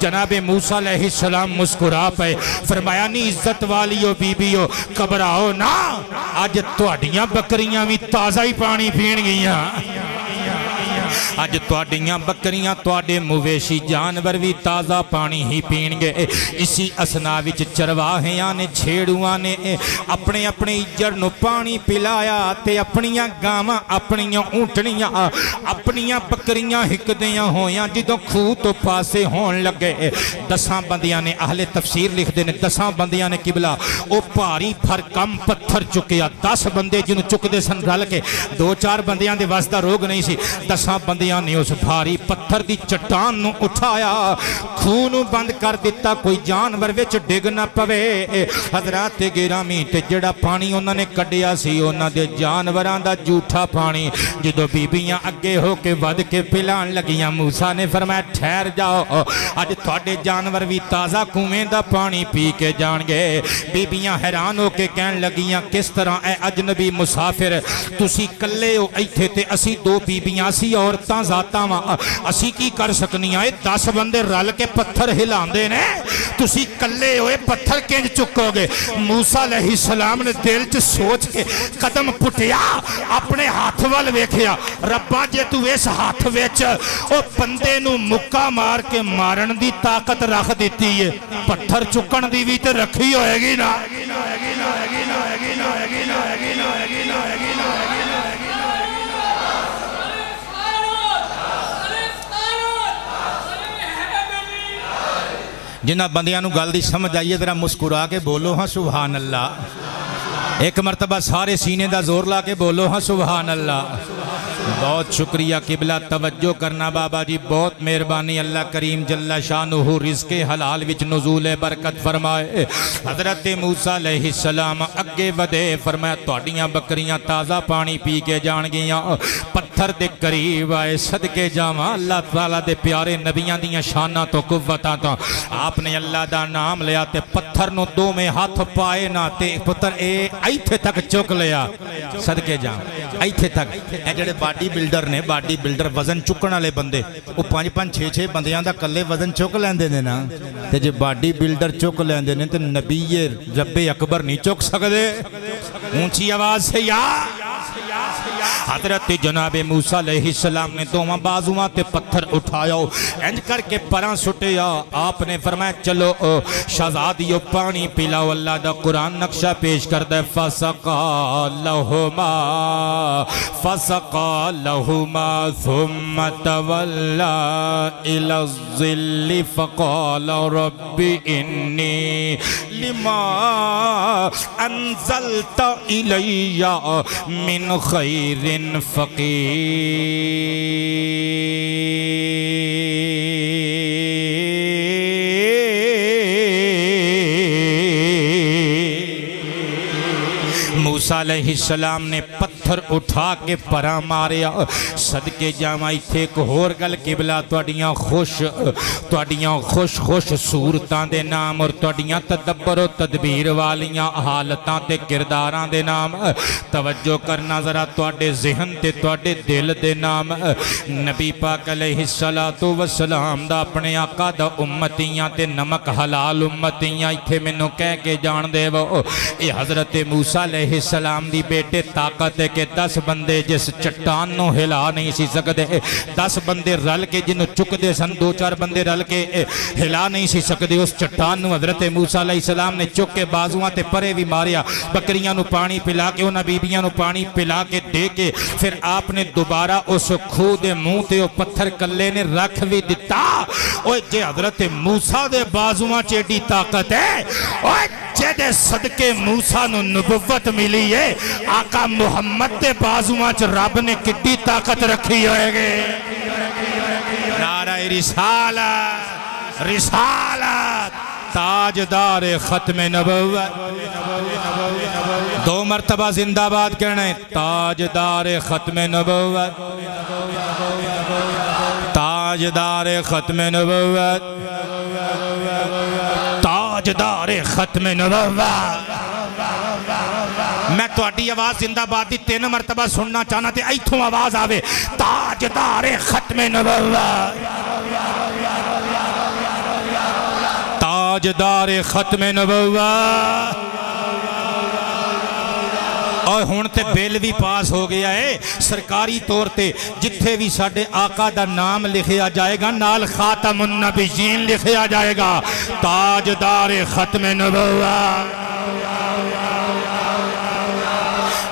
جناب موسیٰ علیہ السلام مسکرا پے فرمایا نہیں عزت والیو بی بیو گھبراؤ نا آج تواڈیاں بکریاں بھی تازہ ہی پانی پین گیاں آج تواڈیاں بکریاں تواڈے مویشی جانور بھی تازہ پانی ہی پین گے اسی اسنا وچ چرواہیاں نے چھیڑواں نے اپنے اپنے اجڑ نو پانی پلایا تے اپنیاں گاواں اپنیاں اونٹنیاں اپنیاں بکریاں ہکدیاں ہویاں جدوں کھوہ تو پاسے ہون لگے 10 بندیاں نے اہل تفسیر لکھ دے نے 10 بندیاں نے قبلہ او بھاری بھرکم پتھر چکیا 10 بندے جنوں چک دے سن رل کے 2-4 بندیاں دے واسطہ روگ نہیں سی 10 بندیاں نے اس بھاری پتھر دی چٹان نو اٹھایا خون بند کر دیتا کوئی جانور وچ ڈگ نہ پوے حضرات گرامی تے جڑا پانی انہوں نے کڈیا سی انہوں دے جانوراں دا جھوٹا پانی جدو بیبیاں اگے ہو کے ود کے پلان لگیاں موسیٰ نے فرمایا ٹھہر جاؤ اج تواڈے جانور بھی تازہ کنویں دا پانی پی کے جان گے بیبیاں حیران ہو کے کہن لگیاں کس طرح اے اجنبی مسافر تسی کلے ہو ایتھے تے اسی 2 بیبیاں اسی عورتاں ذاتاں اسی کی کر سکنی آئے 10 بندے رل کے پتھر ہلاندے نے تسی کلے ہوئے پتھر کینج چکو گے موسیٰ علیہ السلام نے دل چ سوچ کے قدم پٹیا اپنے ہاتھ وال ویکھیا ربا جے تو اس ہاتھ وچ او بندے نو مکہ مار کے مارن دی طاقت رکھ دیتی ہے پتھر چکن دی بھی تے رکھی ہوئے گی نا جنہ بندیاں نو گل دی سمجھ آئیے ذرا مسکرا کے بولو ہاں سبحان اللہ ایک مرتبہ سارے سینے دا زور لا کے بولو ہاں سبحان اللہ بہت شکریہ قبلہ توجہ کرنا بابا جی بہت مہربانی اللہ کریم جل شانہ رزق حلال وچ نزول برکت فرمائے حضرت موسیٰ علیہ السلام اگے ودے فرمایا تواڈیاں بکریاں تازہ پانی پی کے جان گیاں پتھر دے قریب آئے صدقے جاواں اللہ تعالیٰ دے پیارے نبیاں دیاں شاناں تو قوتاں تو آپ نے اللہ دا نام لیا تے پتھر نو 2 میں ہاتھ پائے نہ تے پتھر ایتھے تک چک لیا صدقے جاواں ایتھے تک اے جڑے باڈی بلڈر نے باڈی بلڈر وزن چکن والے بندے وہ 5-5 6-6 بندیاں دا کلے وزن چک لیندے نے نا تے جے باڈی بلڈر چک لیندے نے تے نبی رب اکبر نہیں چک سکدے اونچی آواز سے یا حضرت جناب موسیٰ علیہ السلام نے 2 بازوਆਂ تے پتھر اٹھایا انج کر کے پراں سٹیا آپ نے فرمایا چلو شہزادیو پانی پلاؤ اللہ دا قرآن نقشہ پیش کردا ہے فسقا لہما ثم تولا الى الظل فقال رب انی لما انزلت الی من خیر فقیر موسیٰ علیہ السلام نے پتھر اٹھا کے پرا ماریا صدقے جاواں ایتھے ایک ہور گل قبلہ تواڈیاں خوش صورتاں دے نام اور تواڈیاں تدبر و تدبیر والیاں حالتاں تے کرداراں دے نام توجہ کرنا ذرا تواڈے ذہن تے تواڈے دل دے نام نبی پاک علیہ السلام دا اپنے آقا دا امتیاں تے نمک حلال امتیاں ایتھے مینوں کہہ کے جان دے وہ اے حضرت موسیٰ علیہ السلام دی بیٹے طاقت کہ 10 بندے جس چٹان نو ہلا نہیں سی سکدے 10 بندے رل کے جنوں چک دے سن 2-4 بندے رل کے ہلا نہیں سی سکدے اس چٹان نو حضرت موسیٰ علیہ السلام نے چک کے بازوان تے پرے بھی ماریا بکریاں نو پانی پلا کے انہاں بیبیاں نو پانی پلا کے دے کے پھر آپ نے دوبارہ اس کھو دے منہ تے او پتھر کلے نے رکھ بھی دیتا اوہ جے حضرت موسیٰ دے بازوان چیڈی طاقت ہے اوہ جے دے صدقے موسیٰ نو نبوت ملی ہے آقا محمد دے بازوان چ رب نے کتنی طاقت رکھی ہوئے گے نعرہ رسالت رسالت تاجدار ختم نبوت 2 مرتبہ زندہ باد کہنے تاجدار ختم نبوت تاجدار ختم نبوت تاجدار ختم نبوت میں تو اڈی آواز زندہ باد دی 3 مرتبہ سننا چاہنا تھے ایتھوں آواز آوے تاجدار ختم نبوت تاجدار ختم نبوت اور ہونتے بیل بھی پاس ہو گیا ہے سرکاری طور تے جتھے بھی ساڑھے آقا دا نام لکھیا جائے گا نال خاتم النبیین لکھیا جائے گا تاجدار ختم نبوت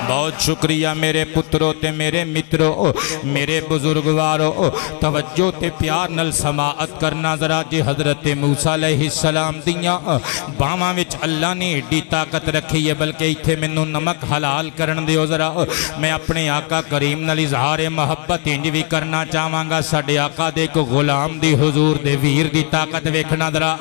بہت شکریہ میرے پتروں تے میرے متروں میرے بزرگواروں توجہ تے پیار نل سماعت کرنا ذرا جی حضرت موسیٰ علیہ السلام دیاں باواں وچ اللہ نے ایڈی طاقت رکھی ہے بلکہ ایتھے منو نمک حلال کرن دیو ذرا میں اپنے آقا کریم نل اظہار محبت انج بھی کرنا چاہواں گا ساڈے آقا دے کو غلام دی حضور دے ویر دی طاقت ویکھنا ذرا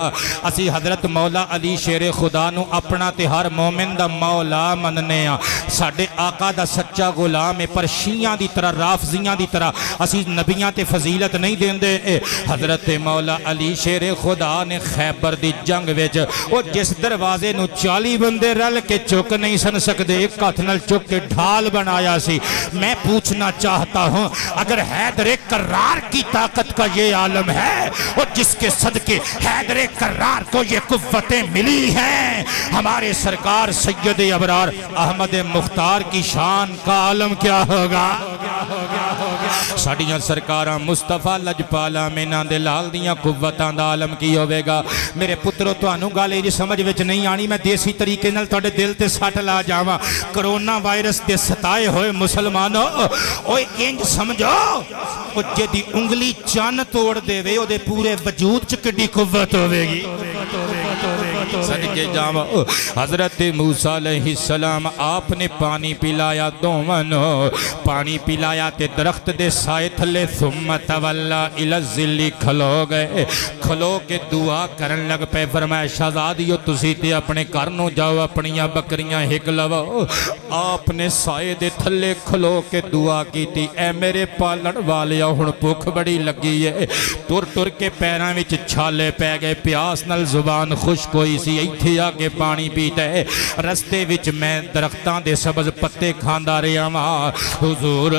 اسی حضرت مولا علی شیر خدا نو اپنا تے ہر مومن دا مولا مننے ساڈے آقا دا سچا غلام ہے پر شیعہ دی طرح رافضیاں دی طرح اسی نبیاں تے فضیلت نہیں دین دے حضرت مولا علی شیر خدا نے خیبر دی جنگ ویچ وہ جس دروازے نو 40 بندے رل کے چک نہیں سن سکدے ایک ہاتھ نال چک کے ڈھال بنایا سی میں پوچھنا چاہتا ہوں اگر حیدر کرار کی طاقت کا یہ عالم ہے اور جس کے صدقے حیدر کرار کو یہ قوتیں ملی ہیں ہمارے سرکار سید ابرار احمد مختار کی شان کا عالم کیا ہوگا ساڑیاں سرکاراں مصطفیٰ لجپالا مینا دے لال دیاں قوتاں دا عالم کی ہوئے گا میرے پتروں تو آنو گالے جی سمجھ وچ نہیں آنی میں دیسی طریقے نل توڑے دل تے ساٹھ لا جاواں کرونا وائرس دے ستائے ہوئے مسلمانوں اوہ انج سمجھو او جدی انگلی چان توڑ دے وے او دے پورے وجود چکڑی قوت ہوئے گی صدقے جاواں حضرت موسیٰ علیہ السلام آپ نے پانی پلایا دومنو پانی پلایا تے درخت دے سائے تھلے ثم تولا الی الظل کھلو گئے کھلو کے دعا کرن لگ پہ فرمائے شہزادیو تسی تے اپنے کرنو جاؤ اپنیاں بکریاں ہک لو آپ نے سائے دے تھلے کھلو کے دعا کی تھی اے میرے پالن والیا ہن بھوک بڑی لگی ہے ٹر کے پیراں وچ چھالے پہ گئے پیاس نل زبان خشک ہوئی سی ایتھے آکے پانی پیتا ہے رستے وچ میں درختاں دے سبز پتے کھاندا رہیا ماں حضور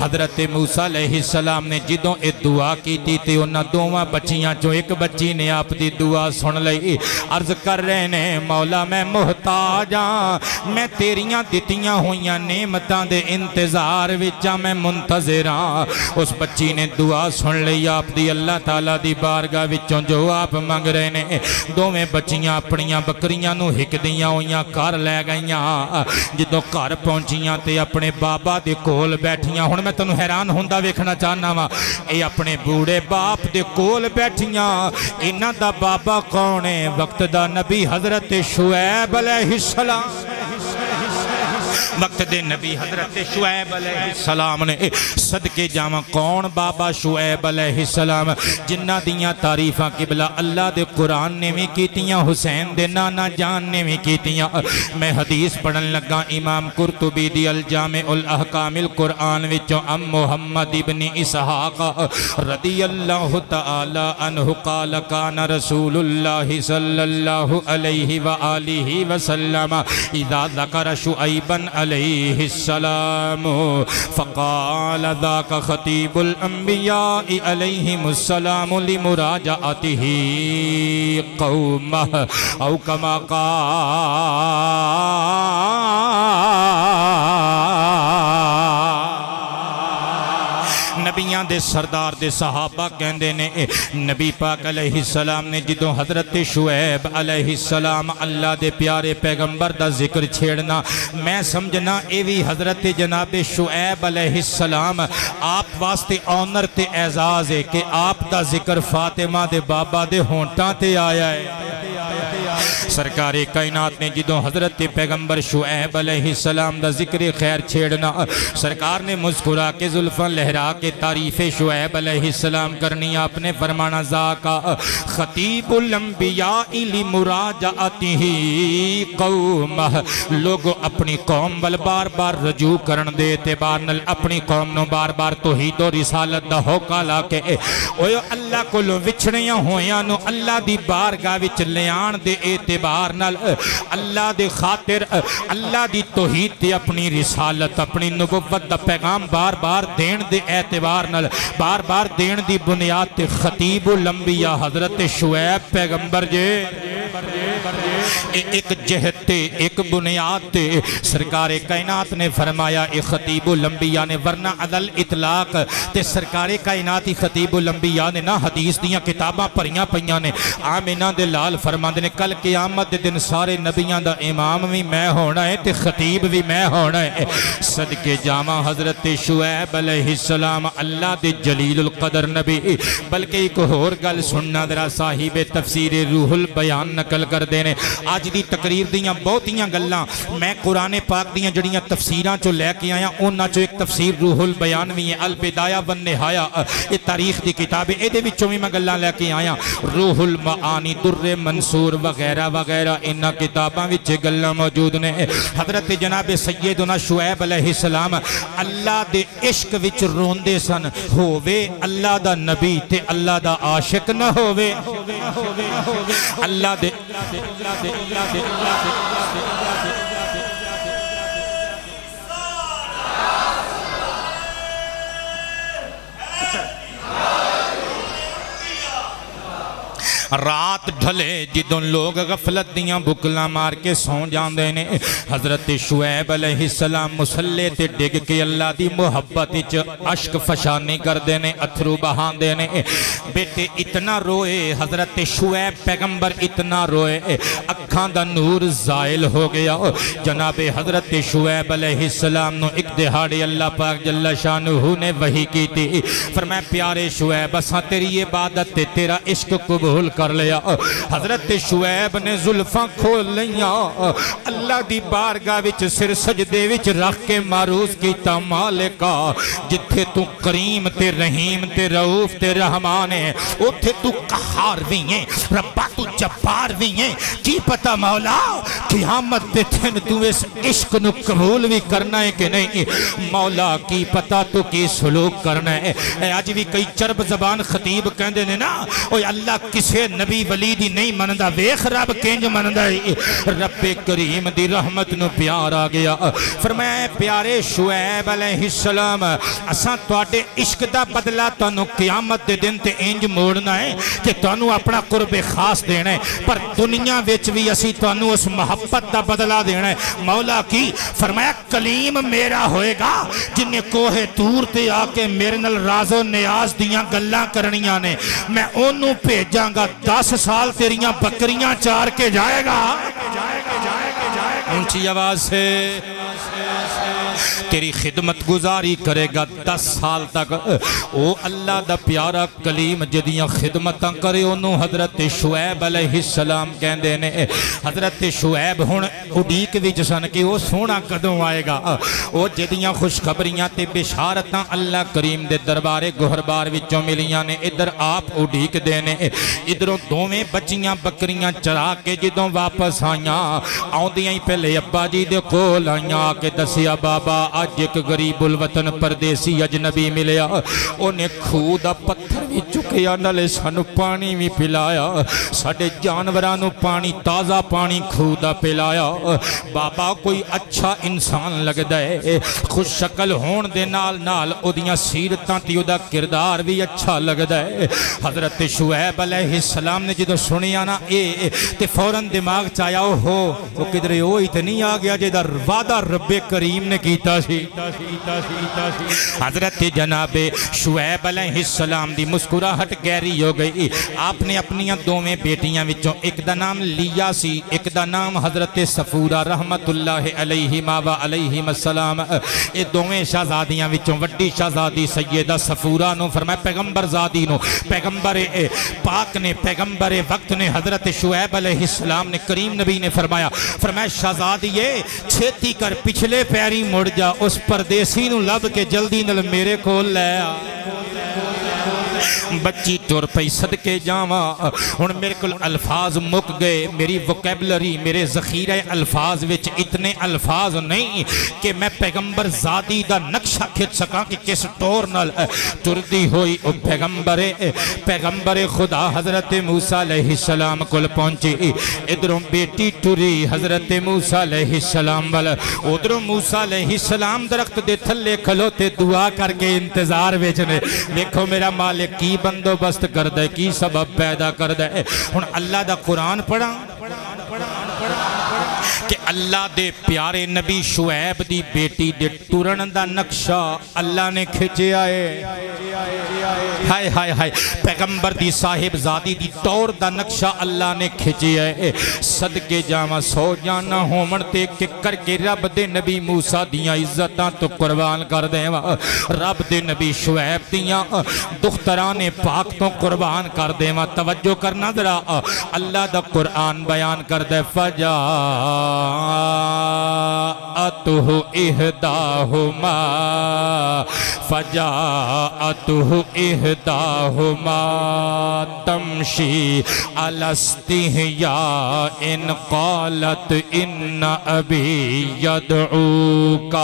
حضرت موسیٰ علیہ السلام نے جدوں اے دعا کی تے انہاں دوواں بچیاں چوں ایک بچی نے آپ دی دعا سن لئی عرض کر رہے نے مولا میں محتاجاں میں تیریاں دتیاں ہویاں نعمتاں دے انتظار وچاں میں منتظراں اس بچی نے دعا سن لئی آپ دی اللہ تعالیٰ دی بارگاہ وچوں جو آپ منگ رہے نے دوویں بچیاں اپنیاں بکریاں نو ہک دیاں ہویاں کار لے گئیاں جدوں گھر پہنچیاں تے اپنے بابا دے کول بیٹھیاں ہن میں تنوں حیران ہوندا ویکھنا چاہنا وا اے اپنے بوڑھے باپ دے کول بیٹھیاں انہاں دا بابا کون ہے وقت دا نبی حضرت شعیب علیہ السلام وقت دے نبی حضرت شعیب علیہ السلام نے صدقے جاواں کون بابا شعیب علیہ السلام جنہ دیاں تعریفاں قبلہ اللہ دے قرآن نے بھی کیتیاں حسین دے نانا جان نے بھی کیتیاں میں حدیث پڑھن لگا امام قرطبی دی الجامع الاحکام القرآن وچوں ام محمد ابن اسحاق رضی اللہ تعالی عنہ قال کان رسول اللہ صلی اللہ علیہ وآلہ وسلم اذا ذکر شعیبا علیہ السلام فقال ذاک خطیب الانبیاء علیہم السلام لمراجعته قومہ او کما قال نبیاں دے سردار دے صحابہ کہندے نے نبی پاک علیہ السلام نے جدوں حضرت شعیب علیہ السلام اللہ دے پیارے پیغمبر دا ذکر چھیڑنا میں سمجھنا اے وی حضرت جناب شعیب علیہ السلام آپ واسطے آنر تے اعزاز ہے کہ آپ دا ذکر فاطمہ دے بابا دے ہونٹاں تے آیا ہے سرکار کائنات نے جدوں حضرت پیغمبر شعیب علیہ السلام دا ذکر خیر چھیڑنا سرکار نے مسکرا کے زلفاں لہرا کے تعریف شعیب علیہ السلام کرنی آپ نے فرمانا ذاکا خطیب الانبیاء لمراجعتہ قومہ لوگ اپنی قوم بل بار بار رجوع کرن دے اعتبار نل اپنی قوم نو بار بار توحید و رسالت دا ہوکا لا کے اوہ اللہ کو لو وچھڑیاں ہویاں نو اللہ دی بارگاہ وچ لیان دے اعتبار نال اللہ دے خاطر اللہ دی توحید تے اپنی رسالت اپنی نبوت دا پیغام بار بار دین دے اعتبار نال بار بار دین دی بنیاد تے خطیب الانبیاء حضرت شعیب پیغمبر جے ایک جہت تے ایک بنیاد تے سرکار کائنات نے فرمایا اے خطیب الانبیاء نے ورنہ عدل اطلاق تے سرکار کائنات ہی خطیب الانبیاء نے نہ حدیث دیاں کتاباں پڑھیاں پئیاں نے آمینہ دے لال فرماندے نے کل قیامت دے دن سارے نبیاں دا امام بھی میں ہونا ہے تے خطیب بھی میں ہونا ہے صدقے جامع حضرت شعیب علیہ السلام اللہ دے جلیل القدر نبی بلکہ ایک اور گل سننا درا صاحب تفسیر روح البیان نقل کر دینے آج دی تقریر دیاں بہتیاں گلاں میں قرآن پاک دیاں جڑیاں تفسیراں چو لے کے آیا انہاں چو ایک تفسیر روح البیان بھی ہے البدایہ والنہایہ یہ تاریخ دی کتاب ہے اے دے وچوں بھی میں گلاں لے کے آیا روح المعانی در منصور وغیرہ وغیرہ انہاں کتاباں وچ گلاں موجود نے حضرت جناب سیدنا شعیب علیہ السلام اللہ دے عشق وچ روندے سن ہووے اللہ دا نبی تے اللہ دا عاشق نہ ہووے اللہ دے رات ڈھلے جدوں لوگ غفلت دیاں بکلاں مار کے سون جاندے نے حضرت شعیب علیہ السلام مسلے تے ڈگ کے اللہ دی محبت وچ عشق فشانی کر دینے اتھرو بہان دینے بیٹے اتنا روئے حضرت شعیب پیغمبر اتنا روئے اکھاں دا نور زائل ہو گیا جناب حضرت شعیب علیہ السلام نو ایک دہاڑے اللہ پاک جل شانہ نے وحی کی تھی فرمایا پیارے شعیب اساں تیری عبادت تے تیرا عشق قبول کر لیا حضرت شعیب نے زلفاں کھول لیاں اللہ دی بارگاہ وچ سر سجدے وچ رکھ کے معروض کیتا مالکا جتھے تو کریم تے رحیم تے رؤوف تے رحمان ہے اتھے تو قہار بھی ہیں ربا تو جبار بھی ہیں کی پتہ مولا قیامت تے تھن تو اس عشق نو قبول بھی کرنا ہے کہ نہیں مولا کی پتہ تو کی سلوک کرنا ہے آج بھی کئی چرب زبان خطیب کہندے نے نا اوہ اللہ کسے نبی ولی دی نہیں مندہ ویخ رب کینج مندہ رب کریم دی رحمت نو پیار آگیا فرمایا پیارے شعیب علیہ السلام اساں تواڈے عشق دا بدلہ تانوں قیامت دے دن تے انج موڑنا ہے کہ تانوں اپنا قرب خاص دینا ہے پر دنیا وچ بھی اسی تانوں اس محبت دا بدلہ دینا ہے مولا کی فرمایا کلیم میرا ہوئے گا جنہیں کوہ تور تے آکے میرے نل راز و نیاز دیاں گلاں کرنیاں نے میں انہوں پہ جاؤں گا 10 سال تیریاں بکریاں چار کے جائے گا اونچی آواز سے تیری خدمت گزاری کرے گا 10 سال تک او اللہ دا پیارا کلیم جدیاں خدمتاں کرے انہوں حضرت شعیب علیہ السلام کہندے نے حضرت شعیب ہون اڈیک وچ سن کہ وہ سونا کدوں آئے گا او جدیاں خوشخبریاں تے بشارتاں اللہ کریم دے دربارے گہربار وچوں ملیاں نے ادھر آپ اڈیک دینے ادھروں دوویں بچیاں بکریاں چرا کے جدوں واپس آئیاں آؤندیاں ہی پہلے ابا جی دے کول آئیاں کہ دسیا بابا آج ایک غریب الوطن پردیسی اجنبی ملیا انہیں کھودا پتھر بھی چکیا نلے سانو پانی بھی پلایا ساڑھے جانورانو پانی تازہ پانی کھودا پلایا بابا کوئی اچھا انسان لگ دے خوش شکل ہون دے نال نال ادیاں سیرتاں تیو دا کردار بھی اچھا لگ دے حضرت شعیب علیہ السلام نے جدو سنیا نا تے فوراں دماغ چایا ہو وہ کدھر ہو اتنی آگیا جدہ وعدہ رب کریم نے کیتا حضرت جناب شعیب علیہ السلام دی مسکراہٹ گہری ہو گئی. آپ نے اپنی دوویں بیٹیاں وچوں ایک دا نام لیا سی, ایک دا نام حضرت صفورہ رحمت اللہ علیہ و علیہ السلام. اے دوویں شہزادیاں وچوں وڈی شہزادی سیدہ صفورہ نو فرمایا پیغمبر زادی نو پیغمبر پاک نے پیغمبر وقت نے حضرت شعیب علیہ السلام نے کریم نبی نے فرمایا شہزادیے چھیتی کر پچھلے پیری مڑ جا, اس پردیسی نو لب کے جلدی نل میرے کو لے آ. بچی ٹور پئی صدقے جاواں ہن میرے کل الفاظ مک گئے, میری ووکیبلری میرے ذخیرہ الفاظ وچ اتنے الفاظ نہیں کہ میں پیغمبر زادی دا نقشہ کھچ سکاں کہ کس ٹور نال ٹردی ہوئی. او پیغمبر خدا حضرت موسیٰ علیہ السلام کل پہنچی. ادھروں بیٹی ٹری حضرت موسیٰ علیہ السلام والا, ادھروں موسیٰ علیہ السلام درخت دے تھلے کھلوتے دعا کر کے انتظار وچنے. دیکھو میرا مالک کی بندوبست کر دے, کی سبب پیدا کر دے. ہن اللہ دا قرآن پڑھا کہ اللہ دے پیارے نبی شعیب دی بیٹی دے ٹرن دا نقشہ اللہ نے کھچے آئے. ہائے ہائے ہائے پیغمبر دی صاحب زادی دی ٹور دا نقشہ اللہ نے کھچے آئے. صدقے جاواں سو جانا ہومن تے کہ کر کے رب دے نبی موسیٰ دیاں عزتاں تو قربان کر دیں, رب دے نبی شعیب دیاں دختران پاک تو قربان کر دیں. توجہ کرنا ذرا, اللہ دا قرآن بیان کر دے فجاءتہ احداہما تمشی علی استحیاء ان قالت ان ابی یدعوک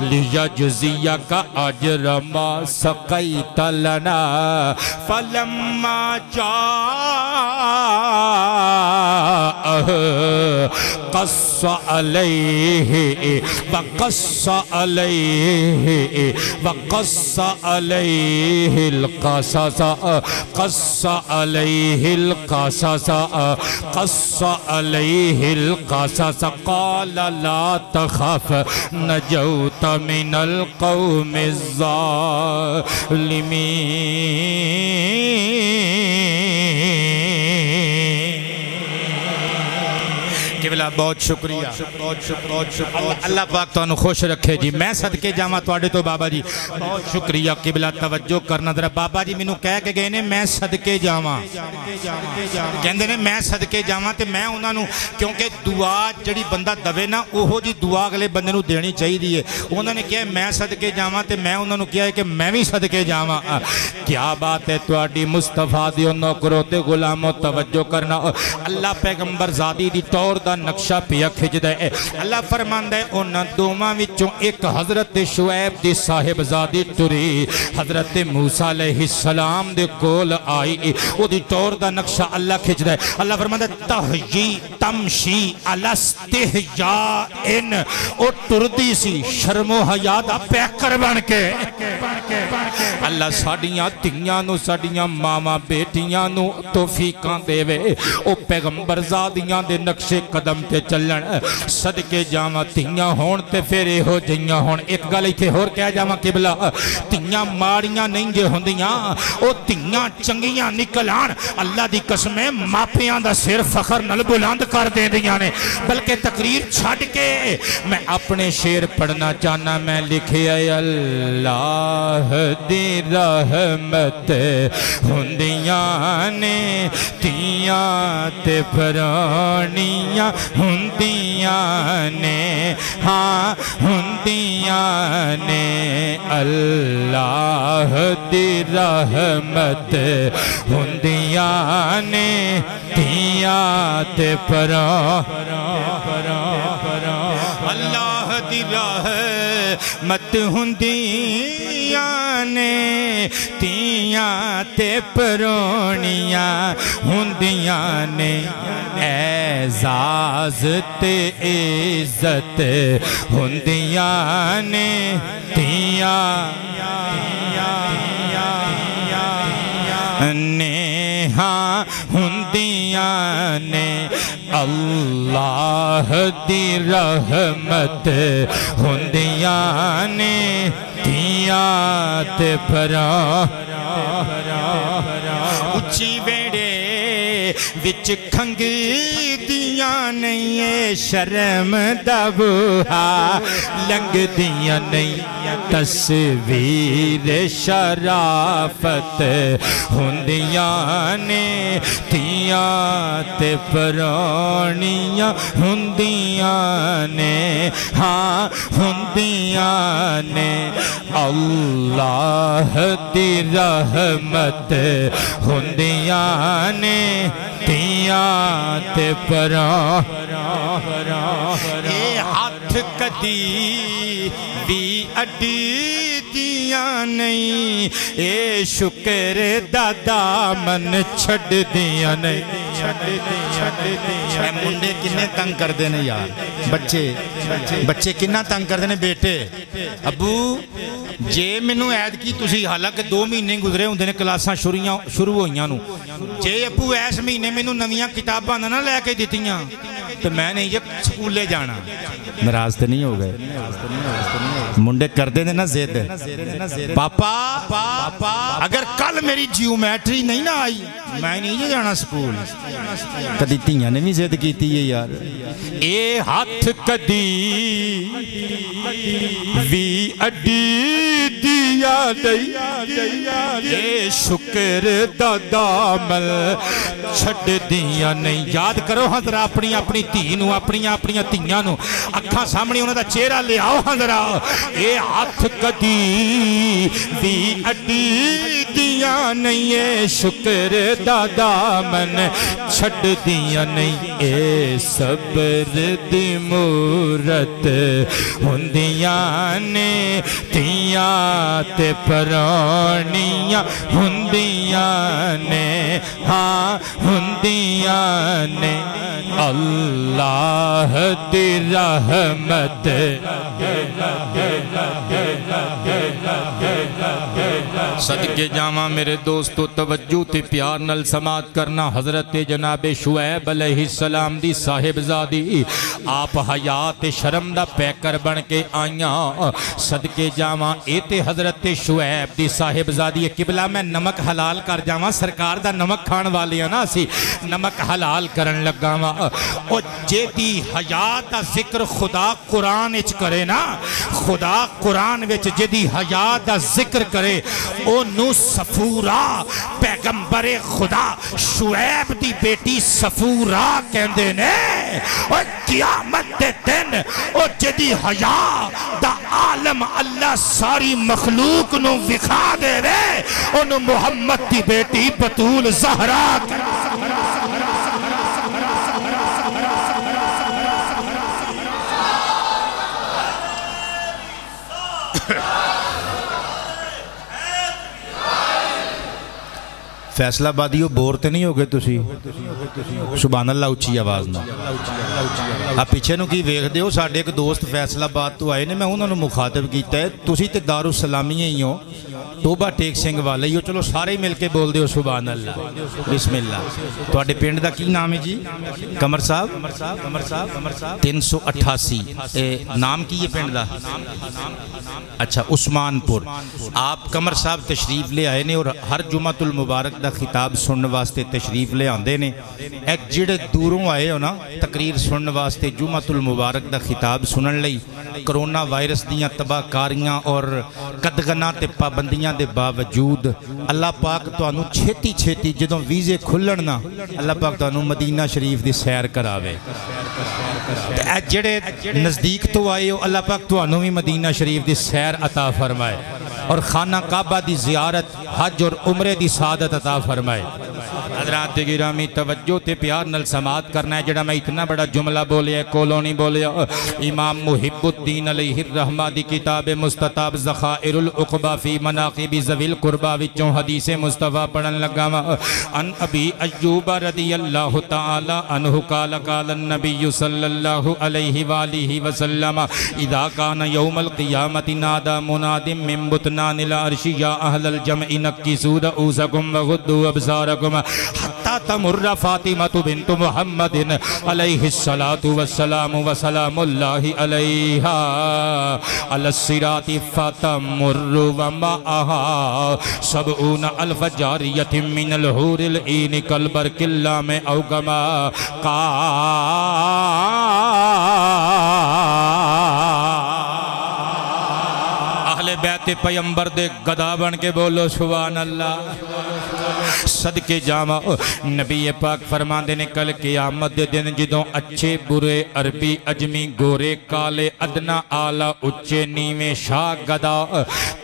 لیجزیک اجر ما سقیت لنا فلما قص علیہ وقص علیہ القصص قص علیہ القصص قال لا تخف نجوت من القوم الظالمین. قبلہ بہت شکریہ, اللہ پاک تو انہوں خوش رکھے جی. میں صدقے جاواں توڑے تو بابا جی بہت شکریہ. قبلہ توجہ کرنا ذرا, بابا جی میں نو کہہ کے گئے نے میں صدقے جاواں, کہندے نے میں صدقے جاواں تے میں انہاں نو کیونکہ دعا جڑی بندہ دوے نا اوہو جی دعا اگلے بندے نو دینی چاہی دیئے. انہوں نے کہا میں صدقے جاواں تے میں انہوں نے کہا ہے کہ میں بھی صدقے جاواں. کیا بات ہے تواڈی مصطفیٰ دیو نوکروں تے غلاموں توجہ کرنا. اللہ پیغمبر زادی دی ٹور دا نقشہ پیا کھچ دے. اللہ فرماندا ہے انہاں دوواں وچوں ایک حضرت شعیب دی صاحب زادی ٹری حضرت موسیٰ علیہ السلام دے کول آئی, او دی ٹور دا نقشہ اللہ کھچ دے. اللہ فرماندا ہے تمشی علی استحیاء ان, او ٹردی سی شرم و حیا دا پیکر بن کے. اللہ ساڈیاں تیاں نو ساڈیاں ماواں بیٹیاں نو توفیقاں دے وے, او پیغمبر زادیاں دے نقشے قدم تے چلن. صدقے جاواں تیاں ہون تے پھر ہو جیاں ہون. ایک گل ایتھے ہور کہہ جاواں قبلہ, تیاں ماڑیاں نہیں جے ہوندیاں, او تیاں چنگیاں نکلان. اللہ دی قسم ہے ماپیاں دا سر فخر نال بلند کر دے دیاں نے. بلکہ تقریر چھڑ کے میں اپنے شعر پڑھنا چاہنا. میں لکھے اللہ دی رحمت ہوندیاں نے تیاں تے پرانیاں ہوندیاں نے, ہاں ہوندیاں نے. اللہ دی رحمت ہوندیاں نے تیاں تے اللہ دی رحمت ہوندیاں نے تیاں تے پرونیاں ہوندیاں نے. اعزاز تے عزت ہوندیاں نے تیاں نے, ہاں ہوندیاں نے. اللہ دی رحمت ہوندیاں نے دھیاں تے پھراں اچھی ویڑے وچ کھنگ دیاں نہیں شرم دا بوہا لنگ دیاں نہیں تصویر شرافت ہوندیاں نے دھیاں تے پرانیاں ہوندیاں نے ہاں ہوندیاں نے اللہ دی رحمت ہوندیاں نے دھیاں تے پراں اے ہاتھ کدی بھی اڈی دیاں نہیں اے شکر دادا من چھڑ دیاں نہیں اے منڈے کنے تنگ کر دینے یار بچے کنہ تنگ کر دینے بیٹے ابو جے منو عید کی تسی حالانکہ 2 مہینے گزرے ہوں دینے کلاساں شروع ہوئیاں نو جے ابو ایس مہینے منو نویاں کتاباں نہ لے کے دیتیاں تو میں نہیں یہ سکولے جانا ناراض تے نہیں ہو گئے منڈے کر دے نا زید پاپا اگر کل میری جیومیٹری نہیں نہ آئی میں نہیں جانا سکول کدی تیاں نے بھی زید کیتی ہے یار اے ہاتھ کدی وی اڈی دیا نہیں اے شکر دادا مل چھڑ دیا نہیں یاد کرو حضرہ اپنی تینوں اپنی تیاں نو اکھاں سامنے انہوں دا چہرہ لے آؤ حضرہ اے ہاتھ کدی وی اڈی دیا نہیں اے شکر دادا من چھڑ دیا نہیں اے صبر دی مورت ہوندیاں نے دھیاں تے پرانیاں ہوندیاں نے ہاں ہوندیاں نے اللہ دی رحمت صدقے جامع میرے دوستو توجہ تے پیار نل سماعت کرنا حضرت جناب شعیب علیہ السلام دی صاحب زادی آپ حیات شرم دا پیکر بن کے آئیاں صدقے جامع ایتے حضرت شعیب دی صاحب زادی قبلہ میں نمک حلال کر جامع سرکار دا نمک کھان والی ہے نا سی نمک حلال کرن لگا او جیدی حیات دا ذکر خدا قرآن اچ کرے نا خدا قرآن وچ جیدی حیات دا ذکر کرے او نو صفورہ پیغمبر خدا شعیب دی بیٹی صفورہ کہندے نے او قیامت دے دن او جیدی حیات دا عالم اللہ ساری مخلوق نو وکھا دے رے او نو محمد دی بیٹی بطول زہرا فیصلہ بادیو بورتے نہیں ہوگے تسی سبحان اللہ اچھی آواز نہ آپ پیچھے نو کی ویخ دے ہو ساڑھے ایک دوست فیصلہ باد تو آئے نے میں انہوں نے مخاطب کیتا ہے تسی تے دارالسلامی ہی ہو توبہ ٹیک سنگ والے ہی ہو چلو سارے مل کے بول دے ہو سبحان اللہ بسم اللہ تو آڑے پینڈ دا کی نام ہے جی کمر صاحب 388 نام کی یہ پینڈ دا اچھا عثمان پور آپ کمر صاحب تشریف لے آئے نے اور ہر جمعۃ المبارک دا خطاب سننے واسطے تشریف لے آندے نے ایک جڑے دوروں آئے ہو نا تقریر سننے واسطے جمعۃ المبارک دا خطاب سنن لئی کرونا وائرس دیاں تباہ کاریاں اور قدغناں تے پابندیاں دے باوجود اللہ پاک تو انو چھیتی جدوں ویزے کھلن نا اللہ پاک تو انو مدینہ شریف دی سیر کراوے جڑے نزدیک تو آئے ہو اللہ پاک تو انو بھی مدینہ شریف دی سیر عطا فرمائے اور خانہ کعبہ دی زیارت حج اور عمرے دی سعادت عطا فرمائے حضرات گرامی توجہ تے پیار نل سماعت کرنا ہے جڑا میں اتنا بڑا جملہ بولیا ہے کولونی بولیا امام محب الدین علیہ الرحمہ دی کتاب مستطاب ذخائر العقبہ فی مناقب ذوی القربہ وچوں حدیث مصطفیٰ پڑھن لگا ان ابی ایوب رضی اللہ تعالی عنہ قال قال النبی صلی اللہ علیہ وآلہ وسلم اذا کان یوم القیامت نادا مناد من بطنان العرش یا اہل الجمع نکسوا رؤوسکم وغضوا ابصارکم حتی فتمر فاطمة بنت محمد علیہ الصلاة والسلام وسلام اللہ علیہا علی الصراط فتمر ومعها 70,000 جاریۃ من الحور العین کالبرق اللامع او کما اہل بیت پیمبر دے گدا بن کے بولو سبحان اللہ صدقے جاما نبی پاک فرماندے نے کل قیامت دے دن جدوں اچھے برے عربی اجمی گورے کالے ادنا آلہ اچھے نیویں شاہ گدا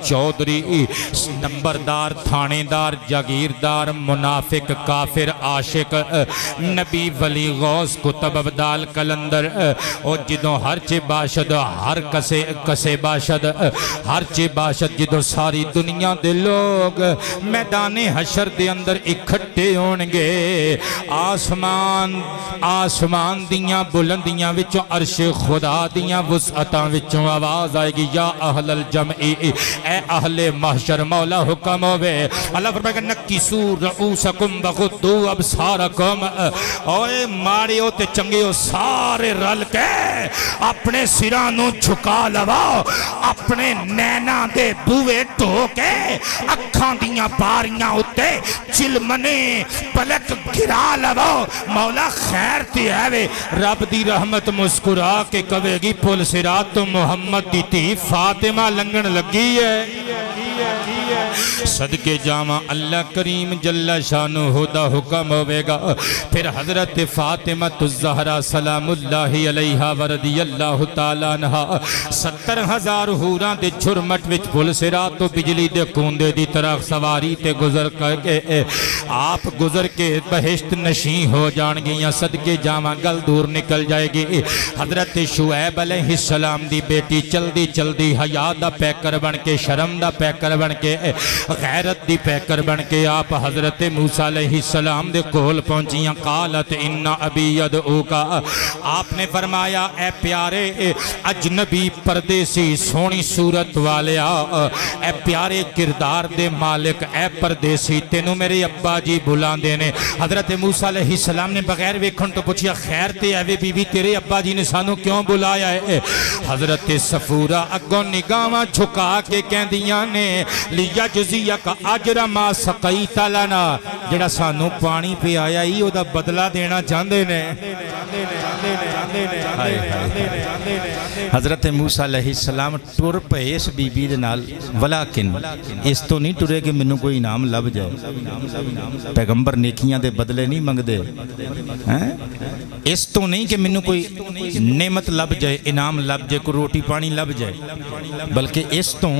چودری نمبردار تھانے دار جاگیردار منافق کافر عاشق نبی ولی غوث کتب ابدال کلندر اور جدوں ہر چے باشد ہر کسے باشد ہر چے باشد جدوں ساری دنیا دے لوگ میدان حشر دے اندر اکھٹے ہونگے آسمان دیاں بلندیاں وچوں عرش خدا دیاں وسعتاں وچوں آواز آئے گی یا اہل الجمعی اے اہل محشر مولا حکم ہوئے اللہ فرمائے گا نکسو رؤوسکم بغدو ابصارکم اوے ماڑے ہوتے چنگے ہو سارے رل کے اپنے سرانوں جھکا لواؤ اپنے نینا دے بوے ٹھو کے اکھاں دیاں باریاں ہوتے چلمنے پلک گرا لواؤ مولا خیر تی ہے وے رب دی رحمت مسکرا کے کہے گی پل صراط تو محمد دی تھی فاطمہ لنگن لگی ہے صدقے جامع اللہ کریم جل شانہ دا حکم ہوئے گا پھر حضرت فاطمہ الزہرا سلام اللہ علیہا ورضی اللہ تعالیٰ عنہ 70,000 حوراں دے جھرمٹ وچ پل صراط تو بجلی دے کوندے دی طرح سواری تے گزر کر کے آپ گزر کے بہشت نشین ہو جان گیاں صدقے جامع گل دور نکل جائے گی حضرت شعیب علیہ السلام دی بیٹی چل دی حیا دا پیکر بن کے شرم دا پیکر بن کے غیرت دی پیکر بن کے آپ حضرت موسیٰ علیہ السلام دے کول پہنچیاں قالت انا ابی یدعوکا آپ نے فرمایا اے پیارے اجنبی پردیسی سونی صورت والیا اے پیارے کردار دے مالک اے پردیسی تینوں میرے ابا جی بلان دینے حضرت موسیٰ علیہ السلام نے بغیر ویکھن تو پوچھیا خیر تے اے بی بی تیرے ابا جی نے سانو کیوں بلایا ہے حضرت صفورہ اگوں نگاہاں جھکا کے کہندیاں نے لیا جزیہ کا اجر ما سقیت لنا جڑا سانو پانی پہ آیا ہی او دا بدلہ دینا چاندے نے حضرت موسیٰ علیہ السلام ٹور پہ اس بی بی دنال ولیکن اس تو نہیں ٹورے کہ منو کوئی انعام لب جائے پیغمبر نیکیاں دے بدلے نہیں منگ دے اس تو نہیں کہ منو کوئی نعمت لب جائے انعام لب جائے کوئی روٹی پانی لب جائے بلکہ اس تو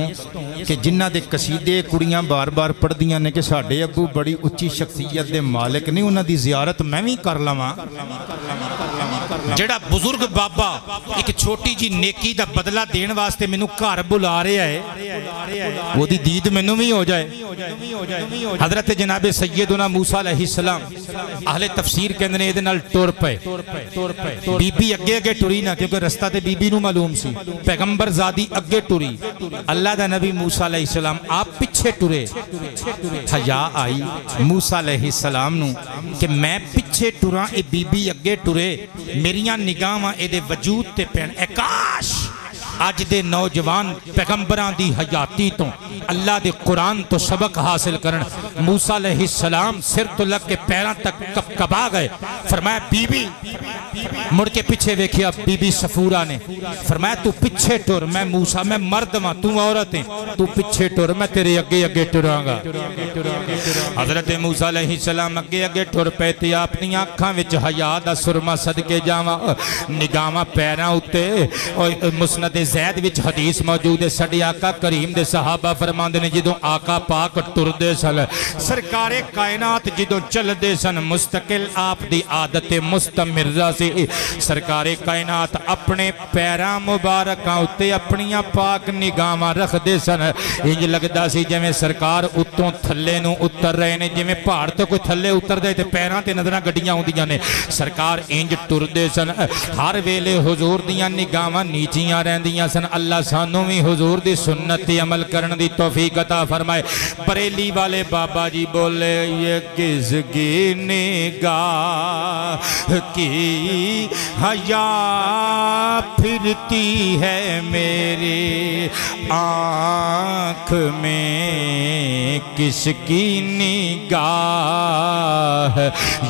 کہ جنہ دے قصیدے کڑیاں بار بار پڑھ دیاں نے کہ ساڑھے ابو بڑی اچھی شخصیت دے مالک نہیں انہ دی زیارت میں بھی کر لواں جڑا بزرگ بابا ایک چھوٹی جی نیکی دا بدلہ دین واسطے میں نو گھر بلا رہے ہے وہ دی دید میں نو بھی ہو جائے حضرت جناب سیدنا موسیٰ علیہ السلام اہل تفسیر کے اندر ادھے نال ٹور پے بی بی اگے اگے ٹوری نہ کیونکہ رستہ تے بی بی نو معلوم سی پیغمبر زادی اگے ٹوری اللہ دا نبی موسیٰ علیہ السلام آپ پچھے ٹورے حیا آئی موسیٰ علیہ السلام نو کہ میں پچھے ٹوراں اے بی بی اگے ٹورے میریاں نگاہاں اے دے وجود تے پہن اے کاش آج دے نوجوان پیغمبران دی حیاتی تو اللہ دے قرآن تو سبق حاصل کرن موسیٰ علیہ السلام سر تو لگ کے پیران تک کبا گئے فرمایا بی بی مڑ کے پچھے ویکھیا بی بی صفورہ نے فرمایا تو پچھے ٹور میں موسیٰ میں مرد ماں تو عورت ہیں تو پچھے ٹور میں تیرے اگے اگے ٹوراں گا حضرت موسیٰ علیہ السلام اگے اگے ٹور پیتے اپنی آنکھاں وچ حیا دا سرما صدقے جاواں نگاہاں پیراں اتے مسند زید وچ حدیث موجود ہے سڈے آقا کریم دے صحابہ فرماندے نے جدوں آقا پاک ٹر دے سن سرکار کائنات جدوں چل دے سن مستقل آپ دی عادت مستمرہ سی سرکار کائنات اپنے پیراں مبارکاں اتے اپنیاں پاک نگاہاں رکھ دے سن انج لگدا سی جویں سرکار اتوں تھلے نو اتر رہے نے جویں پہاڑ تو کوئی تھلے اتر دے تے پیراں تے نظراں گڈیاں ہوندیاں نے سرکار انج ٹر دے سن ہر ویلے حضور دیاں نگاہاں نیچیاں رہندیاں گئیاں سن اللہ سانوں بھی حضور دی سنت تے عمل کرن دی توفیق عطا فرمائے بریلی والے بابا جی بولے یہ کس کی نگاہ کی حیا پھرتی ہے میری آنکھ میں کس کی نگاہ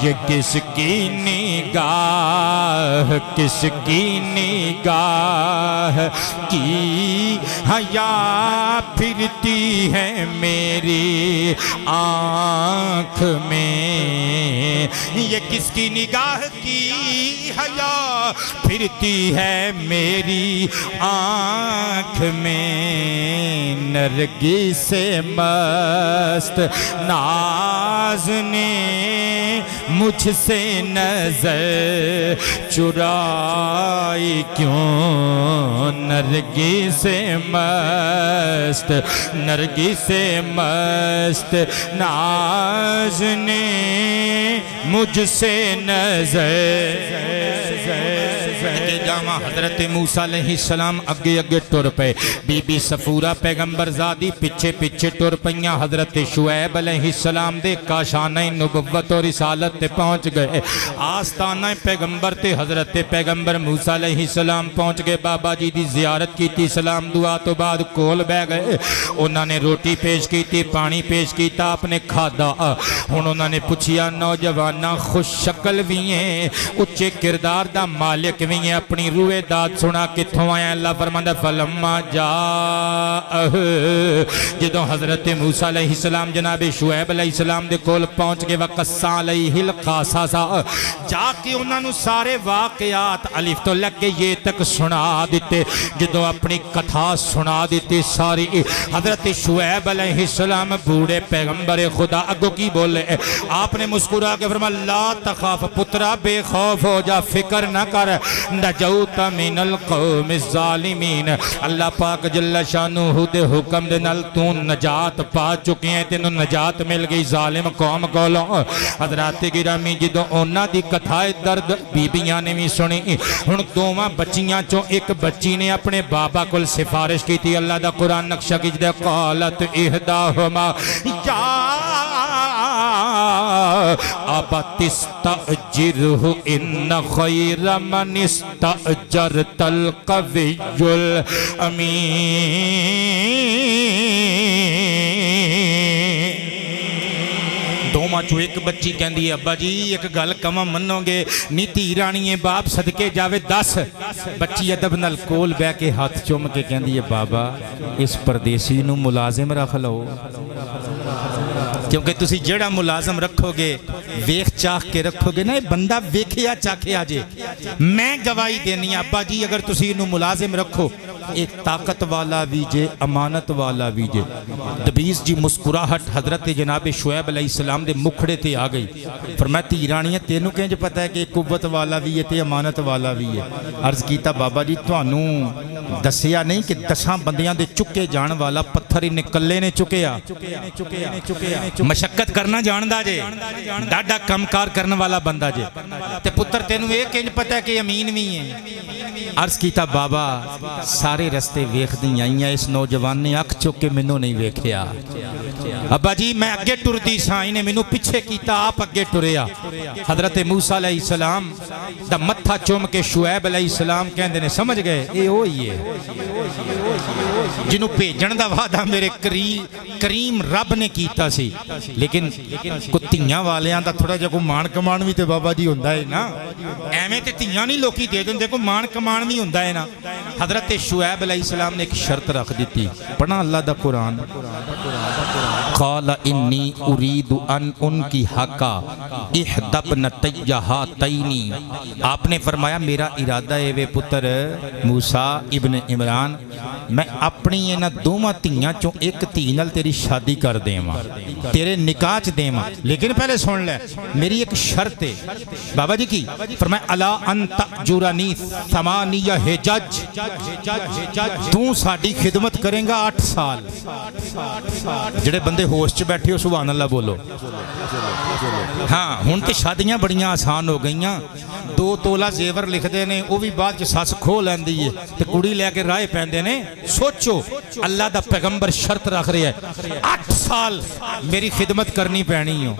یہ کس کی نگاہ کس کی نگاہ کی حیا پھرتی ہے میری آنکھ میں یہ کس کی نگاہ کی حیا پھرتی ہے میری آنکھ میں نرگس سے مست ناز نے مجھ سے نظر چرائی کیوں نرگس سے مست ناز نے مجھ سے نظر جامع حضرت موسیٰ علیہ السلام اگے اگے ٹر پے بی بی صفورہ پیغمبر زادی پچھے پچھے ٹر پئیاں حضرت شعیب علیہ السلام دے کاشانہ نبوت اور رسالت تے پہنچ گئے آستانہ پیغمبر تے حضرت پیغمبر موسیٰ علیہ السلام پہنچ گئے بابا جی دی زیارت کی تی سلام دعا تو بعد کول بے گئے انہوں نے روٹی پیش کی تی پانی پیش کی تا آپ نے کھادا انہوں نے پوچھیا نوجوانہ خوش شکل بھی ہیں اچھے کردار دا مالک بھی ہیں اپنی روح داد سنا کتھوں آئے اللہ فرماندہ فلما جا جدوں حضرت موسیٰ علیہ السلام جناب شعیب علیہ السلام دے کول پہنچ کے وقصہ علیہ القاساسا جا کے انہوں نے سارے واقعات الف تو لگ کے یہ تک سنا دیتے جدوں اپنی کتھا سنا دیتے ساری حضرت شعیب علیہ السلام بوڑے پیغمبر خدا اگو کی بولے آپ نے مسکرا کے فرما لا تخاف پترا بے خوف ہو جا فکر نہ کر نجوت من القوم الظالمین اللہ پاک جل شانہ دے حکم دے نال تو نجات پا چکے ہیں تینوں نجات مل گئی ظالم قوم کولوں حضرات گرامی جدوں اونا دی کتھائے درد بیبیاں نے بھی سنی ہن دوواں بچیاں چوں ایک بچی نے اپنے بابا کل سفارش کی تھی اللہ دا قرآن نقشہ کی جدے قالت احداہما یا ابا تستأجرہ ان خیر من استأجرت القوی الامین دوما چو ایک بچی کہن دی ابا جی ایک گل کما منو گے نیتی رانی باپ صدقے جاوے 10 بچی ادب نال کول بے کے ہاتھ چوم کے کہن دی بابا اس پردیسی نو ملازم رکھ لو کیونکہ تسی جڑا ملازم رکھو گے ویخ چاک کے رکھو گے نا بندہ ویکھیا چاکے آجے میں گواہی دینی ابا جی اگر تسی انہوں ملازم رکھو ایک طاقت والا ویجے امانت والا ویجے دبیس جی مسکراہٹ حضرت جناب شعیب علیہ السلام دے مکھڑے تے آگئی فرمایا تیرانی ہے تینوں کہیں جو پتہ ہے کہ قوت والا بھی ہے تے امانت والا بھی ہے عرض کیتا بابا جی تو انہوں دسیا نہیں کہ 10 بندیاں دے چکے جان والا پتھر انہیں کلے نے چکیا مشقت کرنا جاندہ جے ڈاڈا کمکار کرنے والا بندہ جے تے پتر تینوں ایک انج پتہ ہے کہ امین بھی ہیں عرض کیتا بابا سارے رستے ویخ دی آئیاں اس نوجوان نے اکھ چکے منوں نہیں ویکھیا ابا جی میں اگے ٹر دی سائیں نے منوں پچھے کیتا آپ اگے ٹریا حضرت موسیٰ علیہ السلام دا متھا چوم کے شعیب علیہ السلام کہندے نے سمجھ گئے اے ہوئی ہے جنہوں پہ جندہ وعدہ میرے کریم رب نے کیتا سی لیکن کتیاں والیاں دا تھوڑا جا کو مان کمان بھی تے بابا جی ہوندہ ہے نا ایمیں تے تیاں نہیں لوکی دے دن دیکھو مان کمان بھی ہوندہ ہے نا حضرت شعیب علیہ السلام نے ایک شرط رکھ دیتی پڑھنا اللہ دا قرآن قال انی ارید ان کی حقا احدبنتی ہاتینی آپ نے فرمایا میرا ارادہ ہے وے پتر موسیٰ ابن عمران میں اپنی انہاں دوواں دھیاں چوں ایک دھی نال تیری شادی کر دیواں تیرے نکاح چ دیواں لیکن پہلے سن لے میری ایک شرط ہے بابا جی کی فرمایا الا ان تأجرنی ثمانیہ حجج تو ساڈی خدمت کریں گا 8 سال جڑے بندے ہوش چ بیٹھے ہو سبحان اللہ بولو ہاں ہن تے شادیاں بڑیاں آسان ہو گئیاں 2 تولہ زیور لکھ دے نے وہ بھی بعد چ سس کھو لیندی ہے تے کڑی لے کے راہ پیندے نے سوچو اللہ دا پیغمبر شرط رکھ رہا ہے 8 سال میری خدمت کرنی پینی ہو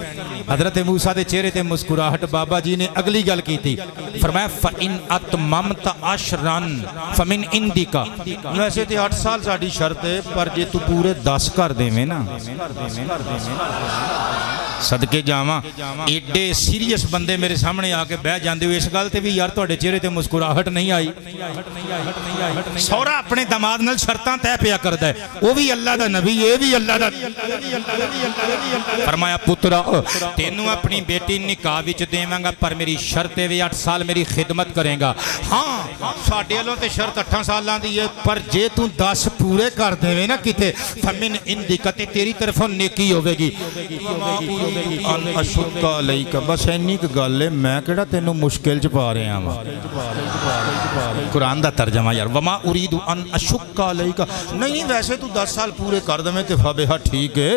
حضرت موسیٰ دے چہرے تے مسکراہٹ بابا جی نے اگلی گل کی تھی فرمایا فَإِنْ أَتْمَمْتَ عَشْرًا فَمِنْ عِنْدِكَ ویسے تے 8 سال ساڑی شرط ہے پر جے تو پورے 10 کر دے میں نا صدقے جاواں ایڈے سیریس بندے میرے سامنے آ کے بہ جاندے ہو اس گل تے بھی یار تواڈے چہرے تے مسکراہٹ نہیں آئی سورا اپنے داماد نال شرطاں طے پیا کردا ہے وہ بھی اللہ دا نبی اے بھی اللہ دا فرمایا پترا تینوں اپنی بیٹی نکاح وچ دیواں گا پر میری شرط ہے 8 سال میری خدمت کرے گا ہاں ساڈے والوں تے شرط 8 سالاں دی ہے پر جے تو 10 پورے کر دیویں نا کتے فمن عندک تے تیری طرفوں نیکی ہوے گی ان اشق علیک بس اینی کہ گل ہے میں کیڑا تینوں مشکل چ پا رہا ہاں قرآن دا ترجمہ یار وما اريد ان اشق علیک نہیں ویسے تو 10 سال پورے کر دیں تے فبہا ٹھیک ہے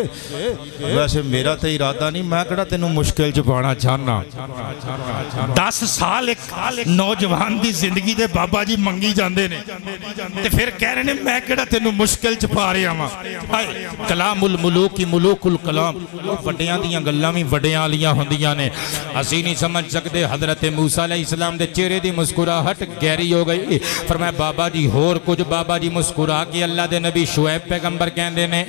ویسے میرا تے ارادہ نہیں میں کیڑا تینوں مشکل چ پانا چاہنا 10 سال ایک نوجوان دی زندگی دے بابا جی منگی جاندے نے تے پھر کہہ رہے نے میں کیڑا تینوں مشکل چ پا رہا ہاں کلام الملوک ملوک الکلام وڈیاں دیاں گلاں بھی وڈیاں لیاں ہوندیاں نے اسی نہیں سمجھ سکتے حضرت موسیٰ علیہ السلام دے چہرے دی مسکراہٹ گہری ہو گئی فرمایا بابا جی ہور کچھ بابا جی مسکرا کے اللہ دے نبی شعیب پیغمبر کہندے نے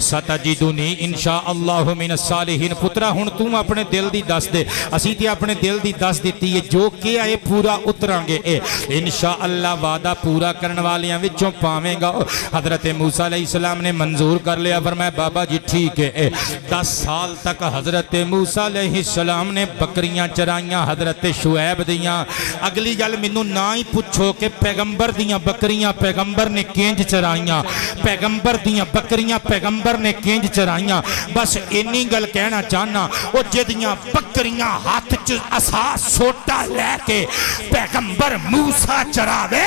ستجدنی انشاءاللہ من الصالحین پترا ہن تم اپنے دل دی دس دے اسی تے اپنے دل دی دس دیتی ہے جو کہ آئے پورا اتران گے انشاءاللہ وعدہ پورا کرن والیاں وچوں پاویں گا حضرت موسیٰ علیہ السلام نے منظور کر لیا فرمایا بابا جی ٹھیک ہے 10 سال تک حضرت موسیٰ علیہ السلام نے بکریاں چرائیاں حضرت شعیب دیاں اگلی گل منو نہ ہی پوچھو کہ پیغمبر دیاں بکریاں پیغمبر نے کینج چرائیاں پیغمبر دیاں بکریاں پیغمبر نے کینج چرائیاں بس اینی گل کہنا چاہنا وہ جدیاں بکریاں ہاتھ عصا سوٹا لے کے پیغمبر موسیٰ چراوے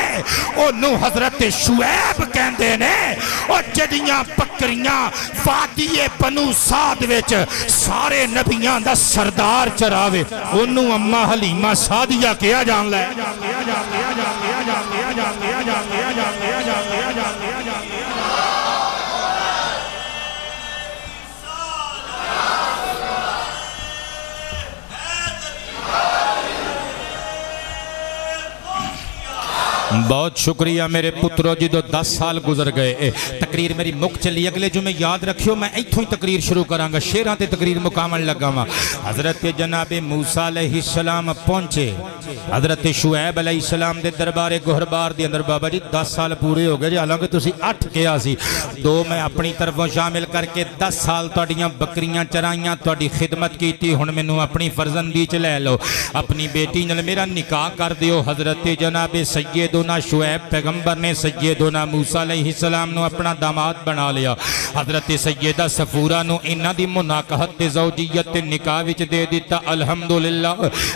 انہوں حضرت شعیب کہندے نے وہ جدیاں بکریاں وادی بنو سعد وچ سارے نبیاں دا سردار چراوے انہوں اممہ حلیمہ سعدیہ کیا جان لے بہت شکریہ میرے پترو جی دو 10 سال گزر گئے تقریر میری مک چلی اگلے جو میں یاد رکھیو میں ایتھوں ہی تقریر شروع کرانگا شیران تے تقریر مکامل لگا ہوا حضرت جناب موسیٰ علیہ السلام پہنچے حضرت شعیب علیہ السلام دے دربار گہربار دی اندر بابا جی 10 سال پورے ہو گئے جی حالانکہ تسی 8 کیا سی 2 میں اپنی طرفوں شامل کر کے 10 سال توڑیاں بکریاں چرائیاں توڑی خدمت کی تھی ہن میں نو اپنی فرزندی چلے لو اپنی بیٹی نل میرا نکاح کر دیو حضرت جناب سیدنا شعیب پیغمبر نے سیدنا موسیٰ علیہ السلام نو اپنا داماد بنا لیا حضرت سیدہ صفورہ نو انہ دی مناقحت زوجیت نکاح وچ دے دیتا الحمدللہ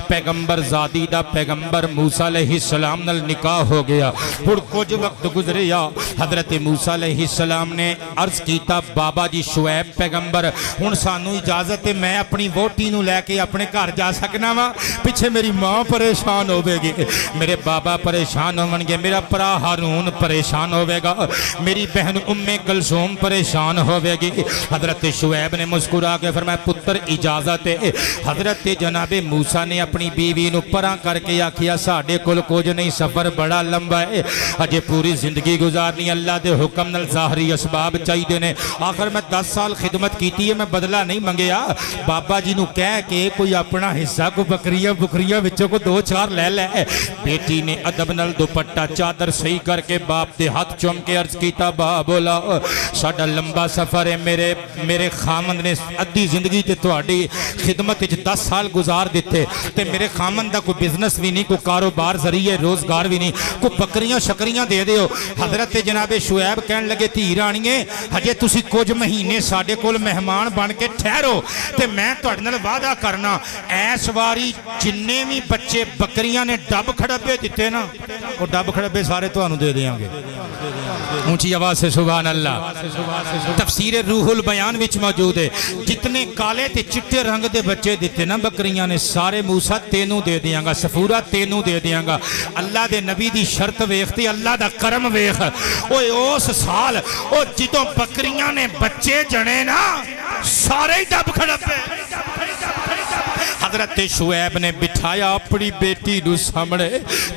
پیغمبر زادی دا پیغمبر موسیٰ علیہ السلام نل نکاح ہو گیا پھر کچھ وقت گزریا حضرت موسیٰ علیہ السلام نے عرض کیتا بابا جی شعیب پیغمبر ہن سانو اجازت ہے میں اپنی ووٹی نو لے کے اپنے گھر جا سکنا وا پیچھے میری ماں پریشان ہوے گی میرے بابا پریشان ہون گے میرا پرا ہارون پریشان ہوے گا میری بہن ام کلثوم پریشان ہوے گی حضرت شعیب نے مسکرا کے فرمایا پتر اجازت ہے حضرت جناب موسیٰ نے اپنی بیوی نو پراں کر کے آکھیا ساڈے کول کچھ نہیں سفر بڑا لمبا ہے اجے پوری زندگی گزارنی اللہ دے حکم نال ظاہری اسباب چاہیے نے آخر میں 10 سال خدمت کیتی ہے میں بدلہ نہیں منگیا بابا جی نو کہہ کے کوئی اپنا حصہ کو بکریاں وچوں کو 2-4 لے لے بیٹی نے ادب نال دوپٹہ دوپٹہ چادر صحیح کر کے باپ دے ہاتھ چوم کے عرض کیتا با بولا ساڈا لمبا سفر ہے میرے خامند نے ادھی زندگی تے تہاڈی خدمت وچ 10 سال گزار دیتے تے میرے خامند دا کوئی بزنس بھی نہیں کوئی کاروبار ذریعے روزگار بھی نہیں کوئی بکریاں شکریاں دے دیو حضرت جناب شعیب کہن لگے دھی رانیے ہجے تسی کچھ مہینے ساڈے کول مہمان بن کے ٹھہرو تے میں تہاڈے نال وعدہ کرنا ایس واری جننے بھی بچے بکریاں نے ڈب کھڑبے دیتے نا وہ ڈب کھڑبے سارے تہانوں دے دیاں گے اونچی آواز سے سبحان اللہ تفسیر روح البیان وچ موجود ہے جتنے کالے تے چٹے رنگ دے بچے دیتے نا بکریاں نے سارے موسیٰ تینوں دے دیاں گا سفورہ تینوں دے دیاں گا اللہ دے نبی دی شرط ویختی اللہ دا کرم ویخ اوے اس سال او جتوں بکریاں نے بچے جنے نا سارے ڈب کھڑپے حضرت شعیب نے بٹھایا اپنی بیٹی نو سامنے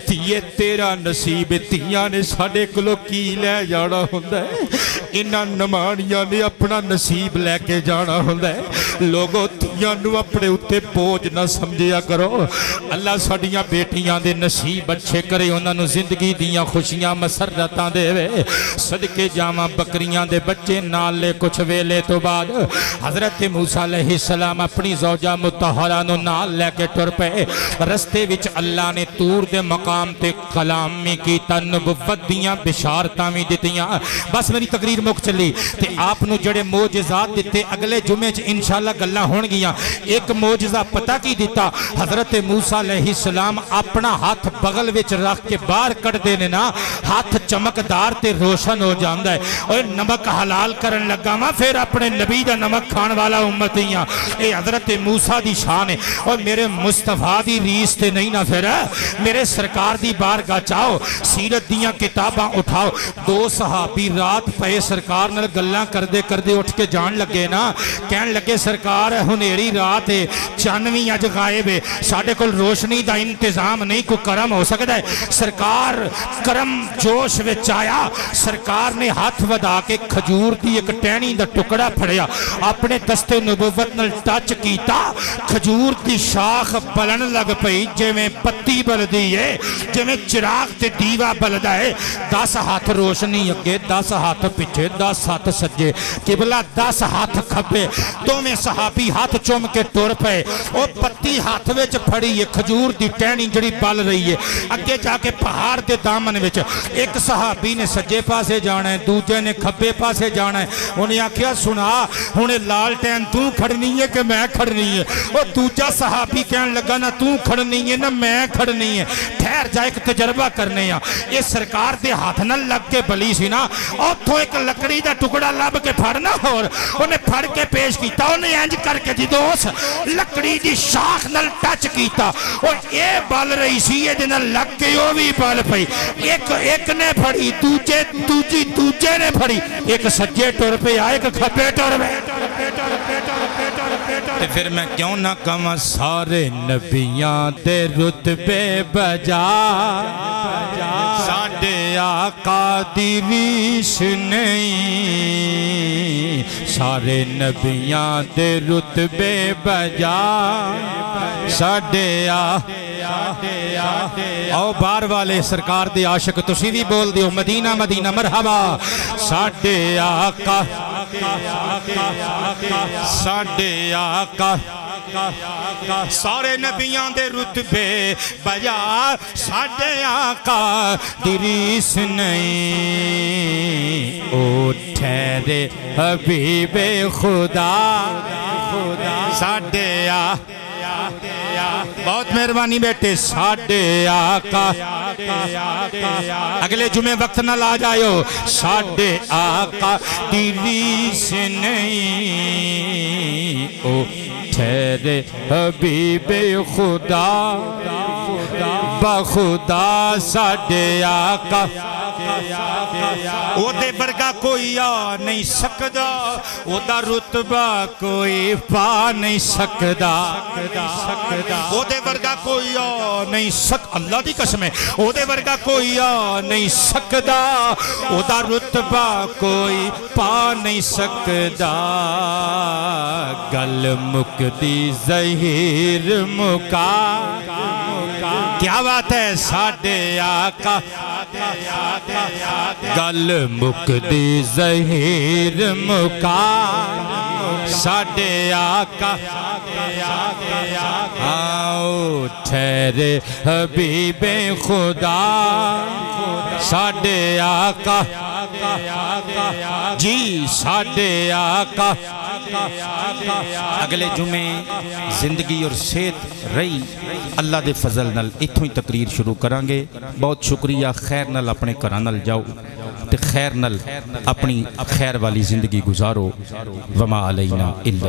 تیے تیرا نصیب تیاں نے ساڑے کلو کی لے جانا ہوندہ ہے انہاں نمانیاں نے اپنا نصیب لے کے جانا ہوندہ ہے لوگوں تیاں نو اپنے اتے بوجھ نہ سمجھیا کرو اللہ ساڑیاں بیٹیاں دے نصیب اچھے کرے انہاں نو زندگی دیاں خوشیاں مسرتاں دے وے صدقے جامع بکریاں دے بچے نال لے کچھ ویلے تو بعد حضرت موسیٰ علیہ السلام اپنی زوجہ متحرہ نو نال لے کے ٹر پہ رستے وچ اللہ نے تور دے مقام تے کلامی کی نبوت دیاں بشارتاں بھی دیتیاں بس میری تقریر مک چلی تے آپ نو جڑے معجزات دیتے اگلے جمعے چ انشاءاللہ گلاں ہون گیاں ایک معجزہ پتہ کی دیتا حضرت موسیٰ علیہ السلام اپنا ہاتھ بغل وچ رکھ کے باہر کر دینے نا ہاتھ چمکدار تے روشن ہو جاندہ ہے اور نمک حلال کرن لگا ماں پھر اپنے نبی دا نمک کھان والا امتیاں اے حضرت موسیٰ دی شان ہے اور میرے مصطفیٰ دی ریس تے نہیں نہ پھر میرے سرکار دی بارگاہ چاہو سیرت دیاں کتاباں اٹھاؤ دو صحابی رات پہ سرکار نل گلاں کردے اٹھ کے جان لگے نا کہن لگے سرکار ہنیری رات ہے چانویں اج غائب ہے ساڑھے کل روشنی دا انتظام نہیں کو کرم ہو سکتا ہے سرکار کرم جوش وچ آیا سرکار نے ہاتھ ودا کے کھجور دی ایک ٹہنی دا ٹکڑا پھڑیا اپنے دستے نبوت نل ٹچ کیتا کھجور دی شاخ بلن لگ پئی جے میں پتی بل دی ہے جے میں چراغ تے دیوہ بلدہ ہے 10 ہاتھ روشنی اگے 10 ہاتھ پچھے 10 ہاتھ سجے قبلہ 10 ہاتھ کھبے دو میں صحابی ہاتھ چوم کے ٹور پہ او پتی ہاتھ وچ پھڑی ہے کھجور دی ٹہنی جڑی بل رہی ہے اگے جا کے پہاڑ دے دامن وچ ایک صحابی نے سجے پاسے جانا ہے دوجے نے کھبے پاسے جانا ہے انہیں آکھیا سنا انہیں لال ٹین تو کھڑنی ہے کہ میں کھڑنی ہے اور دوجہ صحابی کہنے لگا نا تو کھڑنی ہے نا میں کھڑنی ہے ٹھہر جائے ایک تجربہ کرنے ہیں یہ سرکار دے ہاتھ نہ لگ کے بلی سی نا اور تو ایک لکڑی دا ٹکڑا لب کے پھڑنا اور انہیں پھڑ کے پیش کیتا انہیں انج کر کے جی دوست لکڑی دی شاخ نل ٹچ کیتا اور اے بال رہی سی یہ دن لگ کے وہ بھی بال پئی ایک نے پھڑی دوجے نے پھڑی ایک سجے ٹور پہ آئے ایک کھبے ٹور پہ پھر میں کیوں نہ کہاں سارے نبیاں دے رتبے بجا ساڑھے آقا دی ریش نہیں سارے نبیاں دے رتبے بجا ساڑھے او بار والے سرکار دے عاشق تسی بھی بول دیو مدینہ مدینہ مرحبا ساڑھے آقا ساڑھے آقا سارے نبیاں دے رتبے بجا ساڑھے آقا دی ریس نہیں او ٹھہرے حبیب خدا ساڑھے آقا بہت مہربانی بیٹے ساڑھے آقا اگلے جمعے وقت نہ لا جائیو ساڑھے آقا دی ریس نہیں او ٹھہرے حبیب خدا بخدا ساڑھے آقا او دے برگا کوئی آ نہیں سکدا او دا رتبہ کوئی پا نہیں سکدا او دے برگا کوئی آ نہیں سکدا اللہ دی قسم ہے او دے برگا کوئی آ نہیں سکدا او دا رتبہ کوئی پا نہیں سکدا گل مکدی ظہیر مکا کیا بات ہے ساڈے آقا گل مکدی ظہیر مکا ساڈے آقا آؤ ٹھہرے حبیب خدا ساڈے آقا جی ساڈے آقا اگلے جمعے زندگی اور صحت رہی اللہ دے فضل نال اتھوں ہی تقریر شروع کرانگے بہت شکریہ خیر نال اپنے گھراں نال جاؤ تے خیر نال اپنی خیر والی زندگی گزارو وما علینا الا